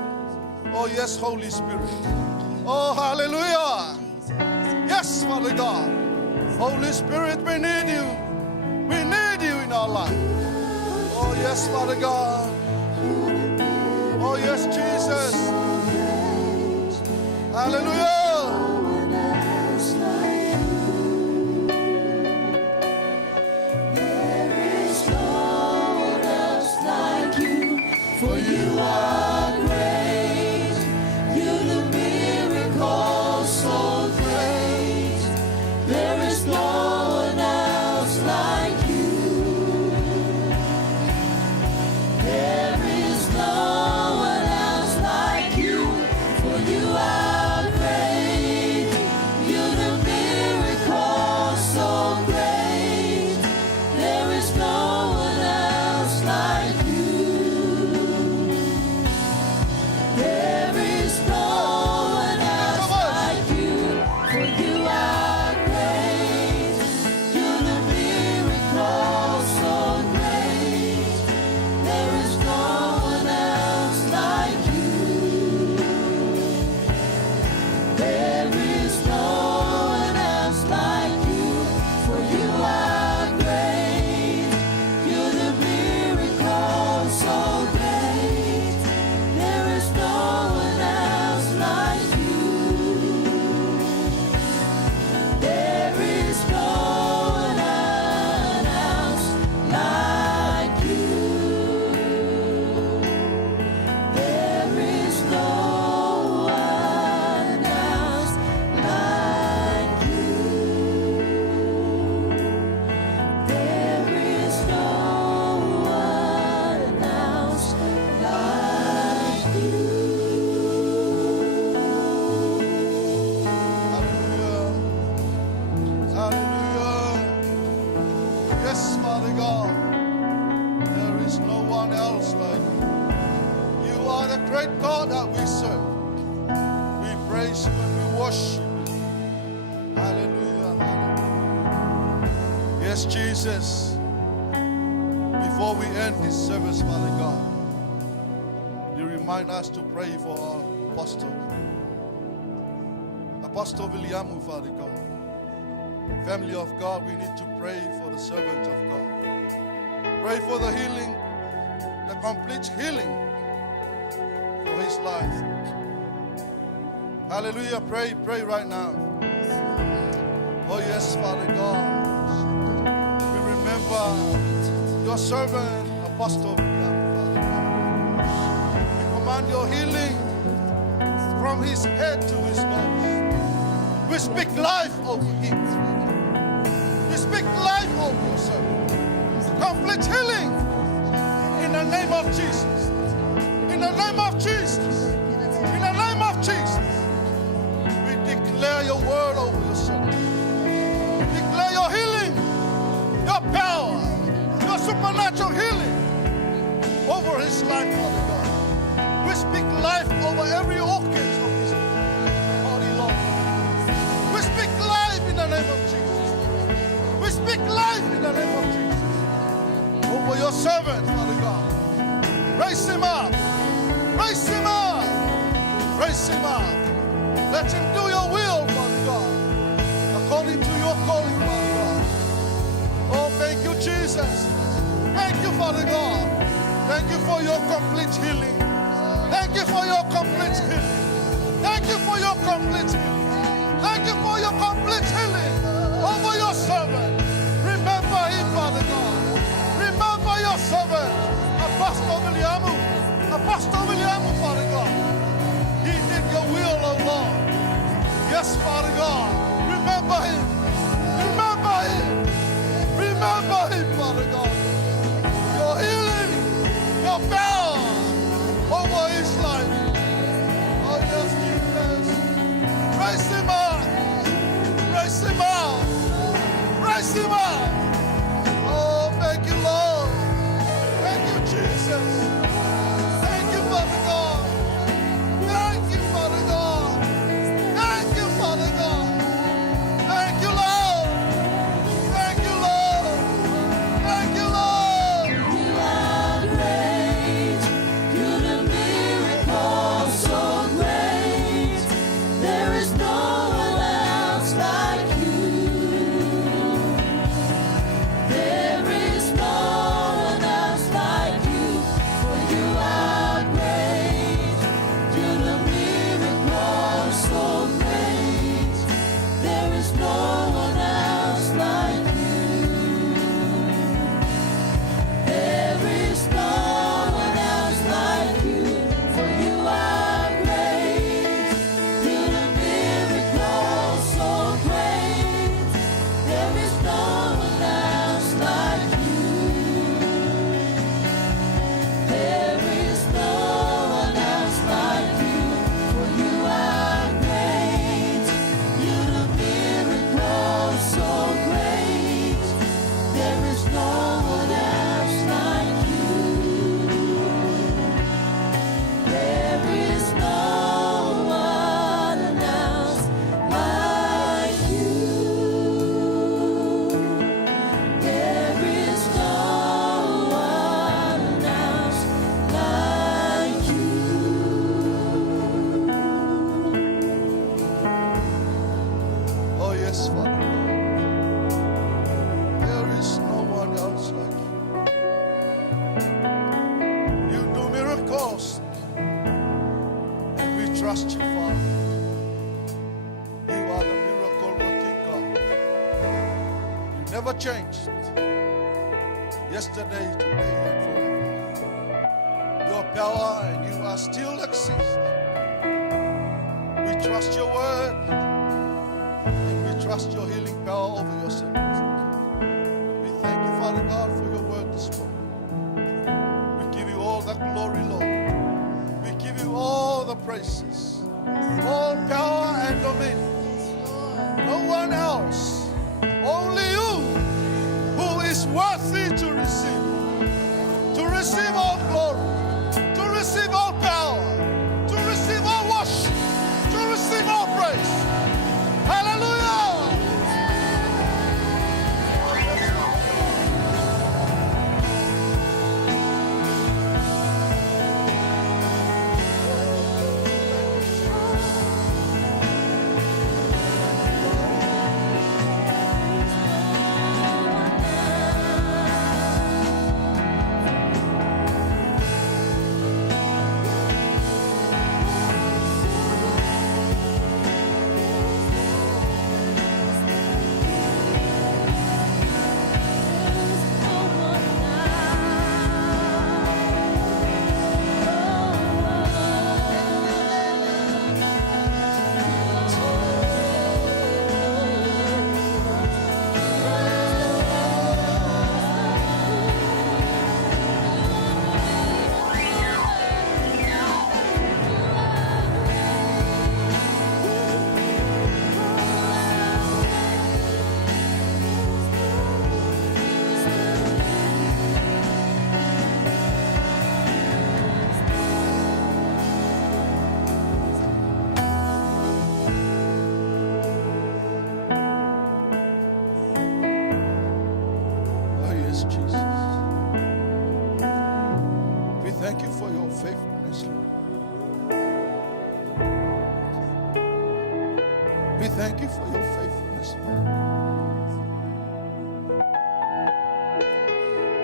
Oh, yes, Holy Spirit. Oh, hallelujah. Yes, Father God. Holy Spirit, we need you. We need you in our life. Oh, yes, Father God. Oh, yes, Jesus. Hallelujah. For you are great, you do miracles so great. There is no one else like you. There is no one else like you. For you are great, you do miracles so great. There is no one else like you. There is no one else like you, for you are great. You do miracles so great. There is no one else like you. There is no one else like you, for you are great. You do miracles so great. There is no one else like you. There is no one else like you. There is no one else like you. There is no one else like you. Hallelujah. Hallelujah. Yes, Father God. There is no one else like you. You are the great God that we serve. We praise you and we worship you. Hallelujah, hallelujah. Yes, Jesus. Before we end this service, Father God, you remind us to pray for our apostle. Apostle William, Father God. Family of God, we need to pray for the servants of God. Pray for the healing, the complete healing for his life. Hallelujah. Pray right now. Oh yes, Father God. We remember your servant, Apostle William, Father God. We command your healing from his head to his nose. We speak life over him. We speak life over your servant. Complete healing in the name of Jesus. In the name of Jesus. In the name of Jesus. We declare your word over your servant. We declare your healing, your power, your supernatural healing over his life, Father God. We speak life over every organ of his body, Lord. We speak life in the name of Jesus. We speak life in the name of Jesus. Over your servant, Father God. Raise him up. Raise him up. Raise him up. Let him do your will, Father God. According to your calling, Father God. Oh, thank you, Jesus. Thank you, Father God. Thank you for your complete healing. Thank you for your complete healing. Thank you for your complete healing. Thank you for your complete healing over your servant. Remember him, Father God. Remember your servant, Apostle William. Apostle William, Father God. He did your will, oh Lord. Yes, Father God. Remember him. Remember him. Remember him, Father God. Your healing, your power over his life. Oh, yes, Jesus. Raise him up. Raise him up. Raise him up. Oh, thank you, Lord. Thank you, Jesus. Thank you, Father God. Thank you, Father God. Thank you, Father God. Thank you, Lord. Thank you, Lord. Thank you, Lord. You are great. You do miracles so great. There is no one else like you. There is no one else like you. For you are great. You do miracles so great. There is no one else like you. There is no one else like you, for you are great. You do miracles so great. There is no one else like you. There is no one else like you, for you are great. You do miracles so great. There is no one else like you. There is no one else like you. There is no one else like you. Oh, yes, Father. There is no one else like you. You do miracles. And we trust you, Father. You are the miracle working God. You never changed. Yesterday, today, and forever. Your power and you are still exist. We trust your word. And we trust your healing power over your servants. We thank you, Father God, for your word this morning. We give you all the glory, Lord. We give you all the praises, all power and dominion. No one else, only you, who is worthy to receive all glory, to receive all power, to receive all worship, to receive thank you for your faithfulness.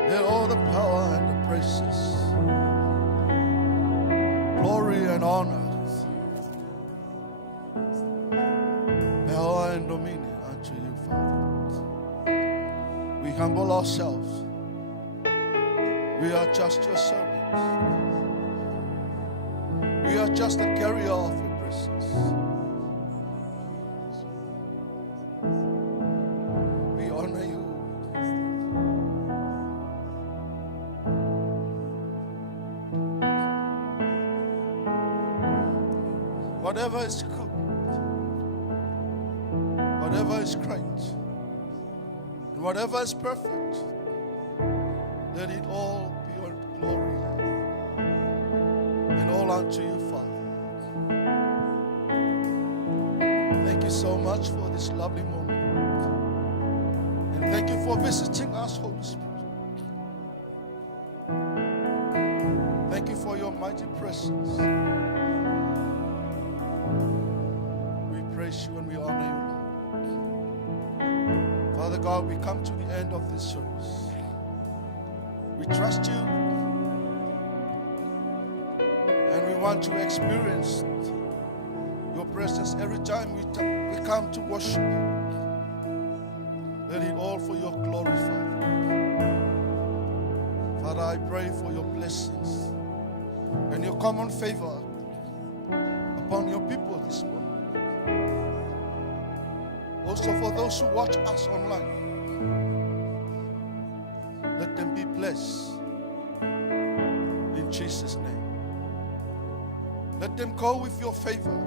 Let all the power and the praises, glory and honor, power and dominion unto you, Father. We humble ourselves. We are just your servants. We are just a carrier of your presence. We honor you. Whatever is good, whatever is great, and whatever is perfect, let it all be your glory and all unto you, Father. Thank you so much for this lovely moment. And thank you for visiting us, Holy Spirit. Thank you for your mighty presence. We praise you and we honor you, Lord. Father God, we come to the end of this service. We trust you, and we want to experience your presence every time we come to worship you. Let it all for your glory, Father. Father, I pray for your blessings and your common favor upon your people this morning. Also for those who watch us online. Let them be blessed in Jesus' name. Let them go with your favor.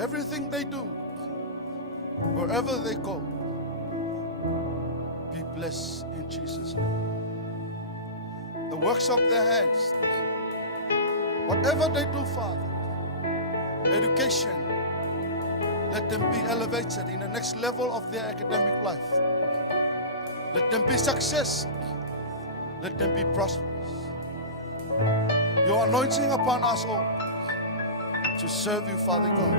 Everything they do, wherever they go, be blessed in Jesus' name. The works of their hands, whatever they do, Father, education, let them be elevated in the next level of their academic life. Let them be success. Let them be prosperous. Your anointing upon us all to serve you, Father God.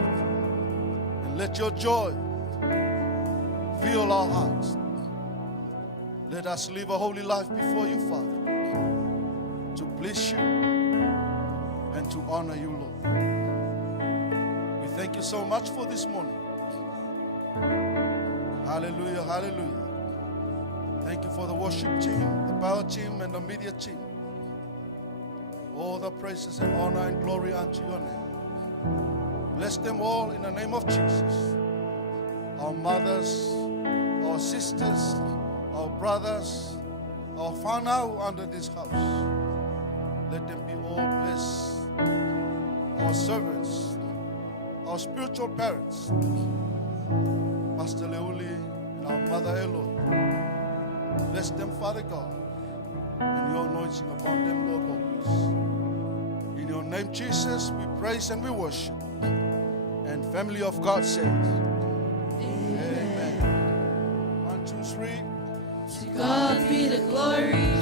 And let your joy fill our hearts. Let us live a holy life before you, Father, to please you and to honor you, Lord. We thank you so much for this morning. Hallelujah, hallelujah. Thank you for the worship team, the power team, and the media team. All the praises and honor and glory unto your name. Bless them all in the name of Jesus. Our mothers, our sisters, our brothers, our whānau under this house. Let them be all blessed. Our servants, our spiritual parents, Pastor Leuli and our mother Eloi. Bless them, Father God, and your anointing upon them, Lord, always. In your name, Jesus, we praise and we worship. And family of God says, Amen. 1, 2, 3. To God be the glory.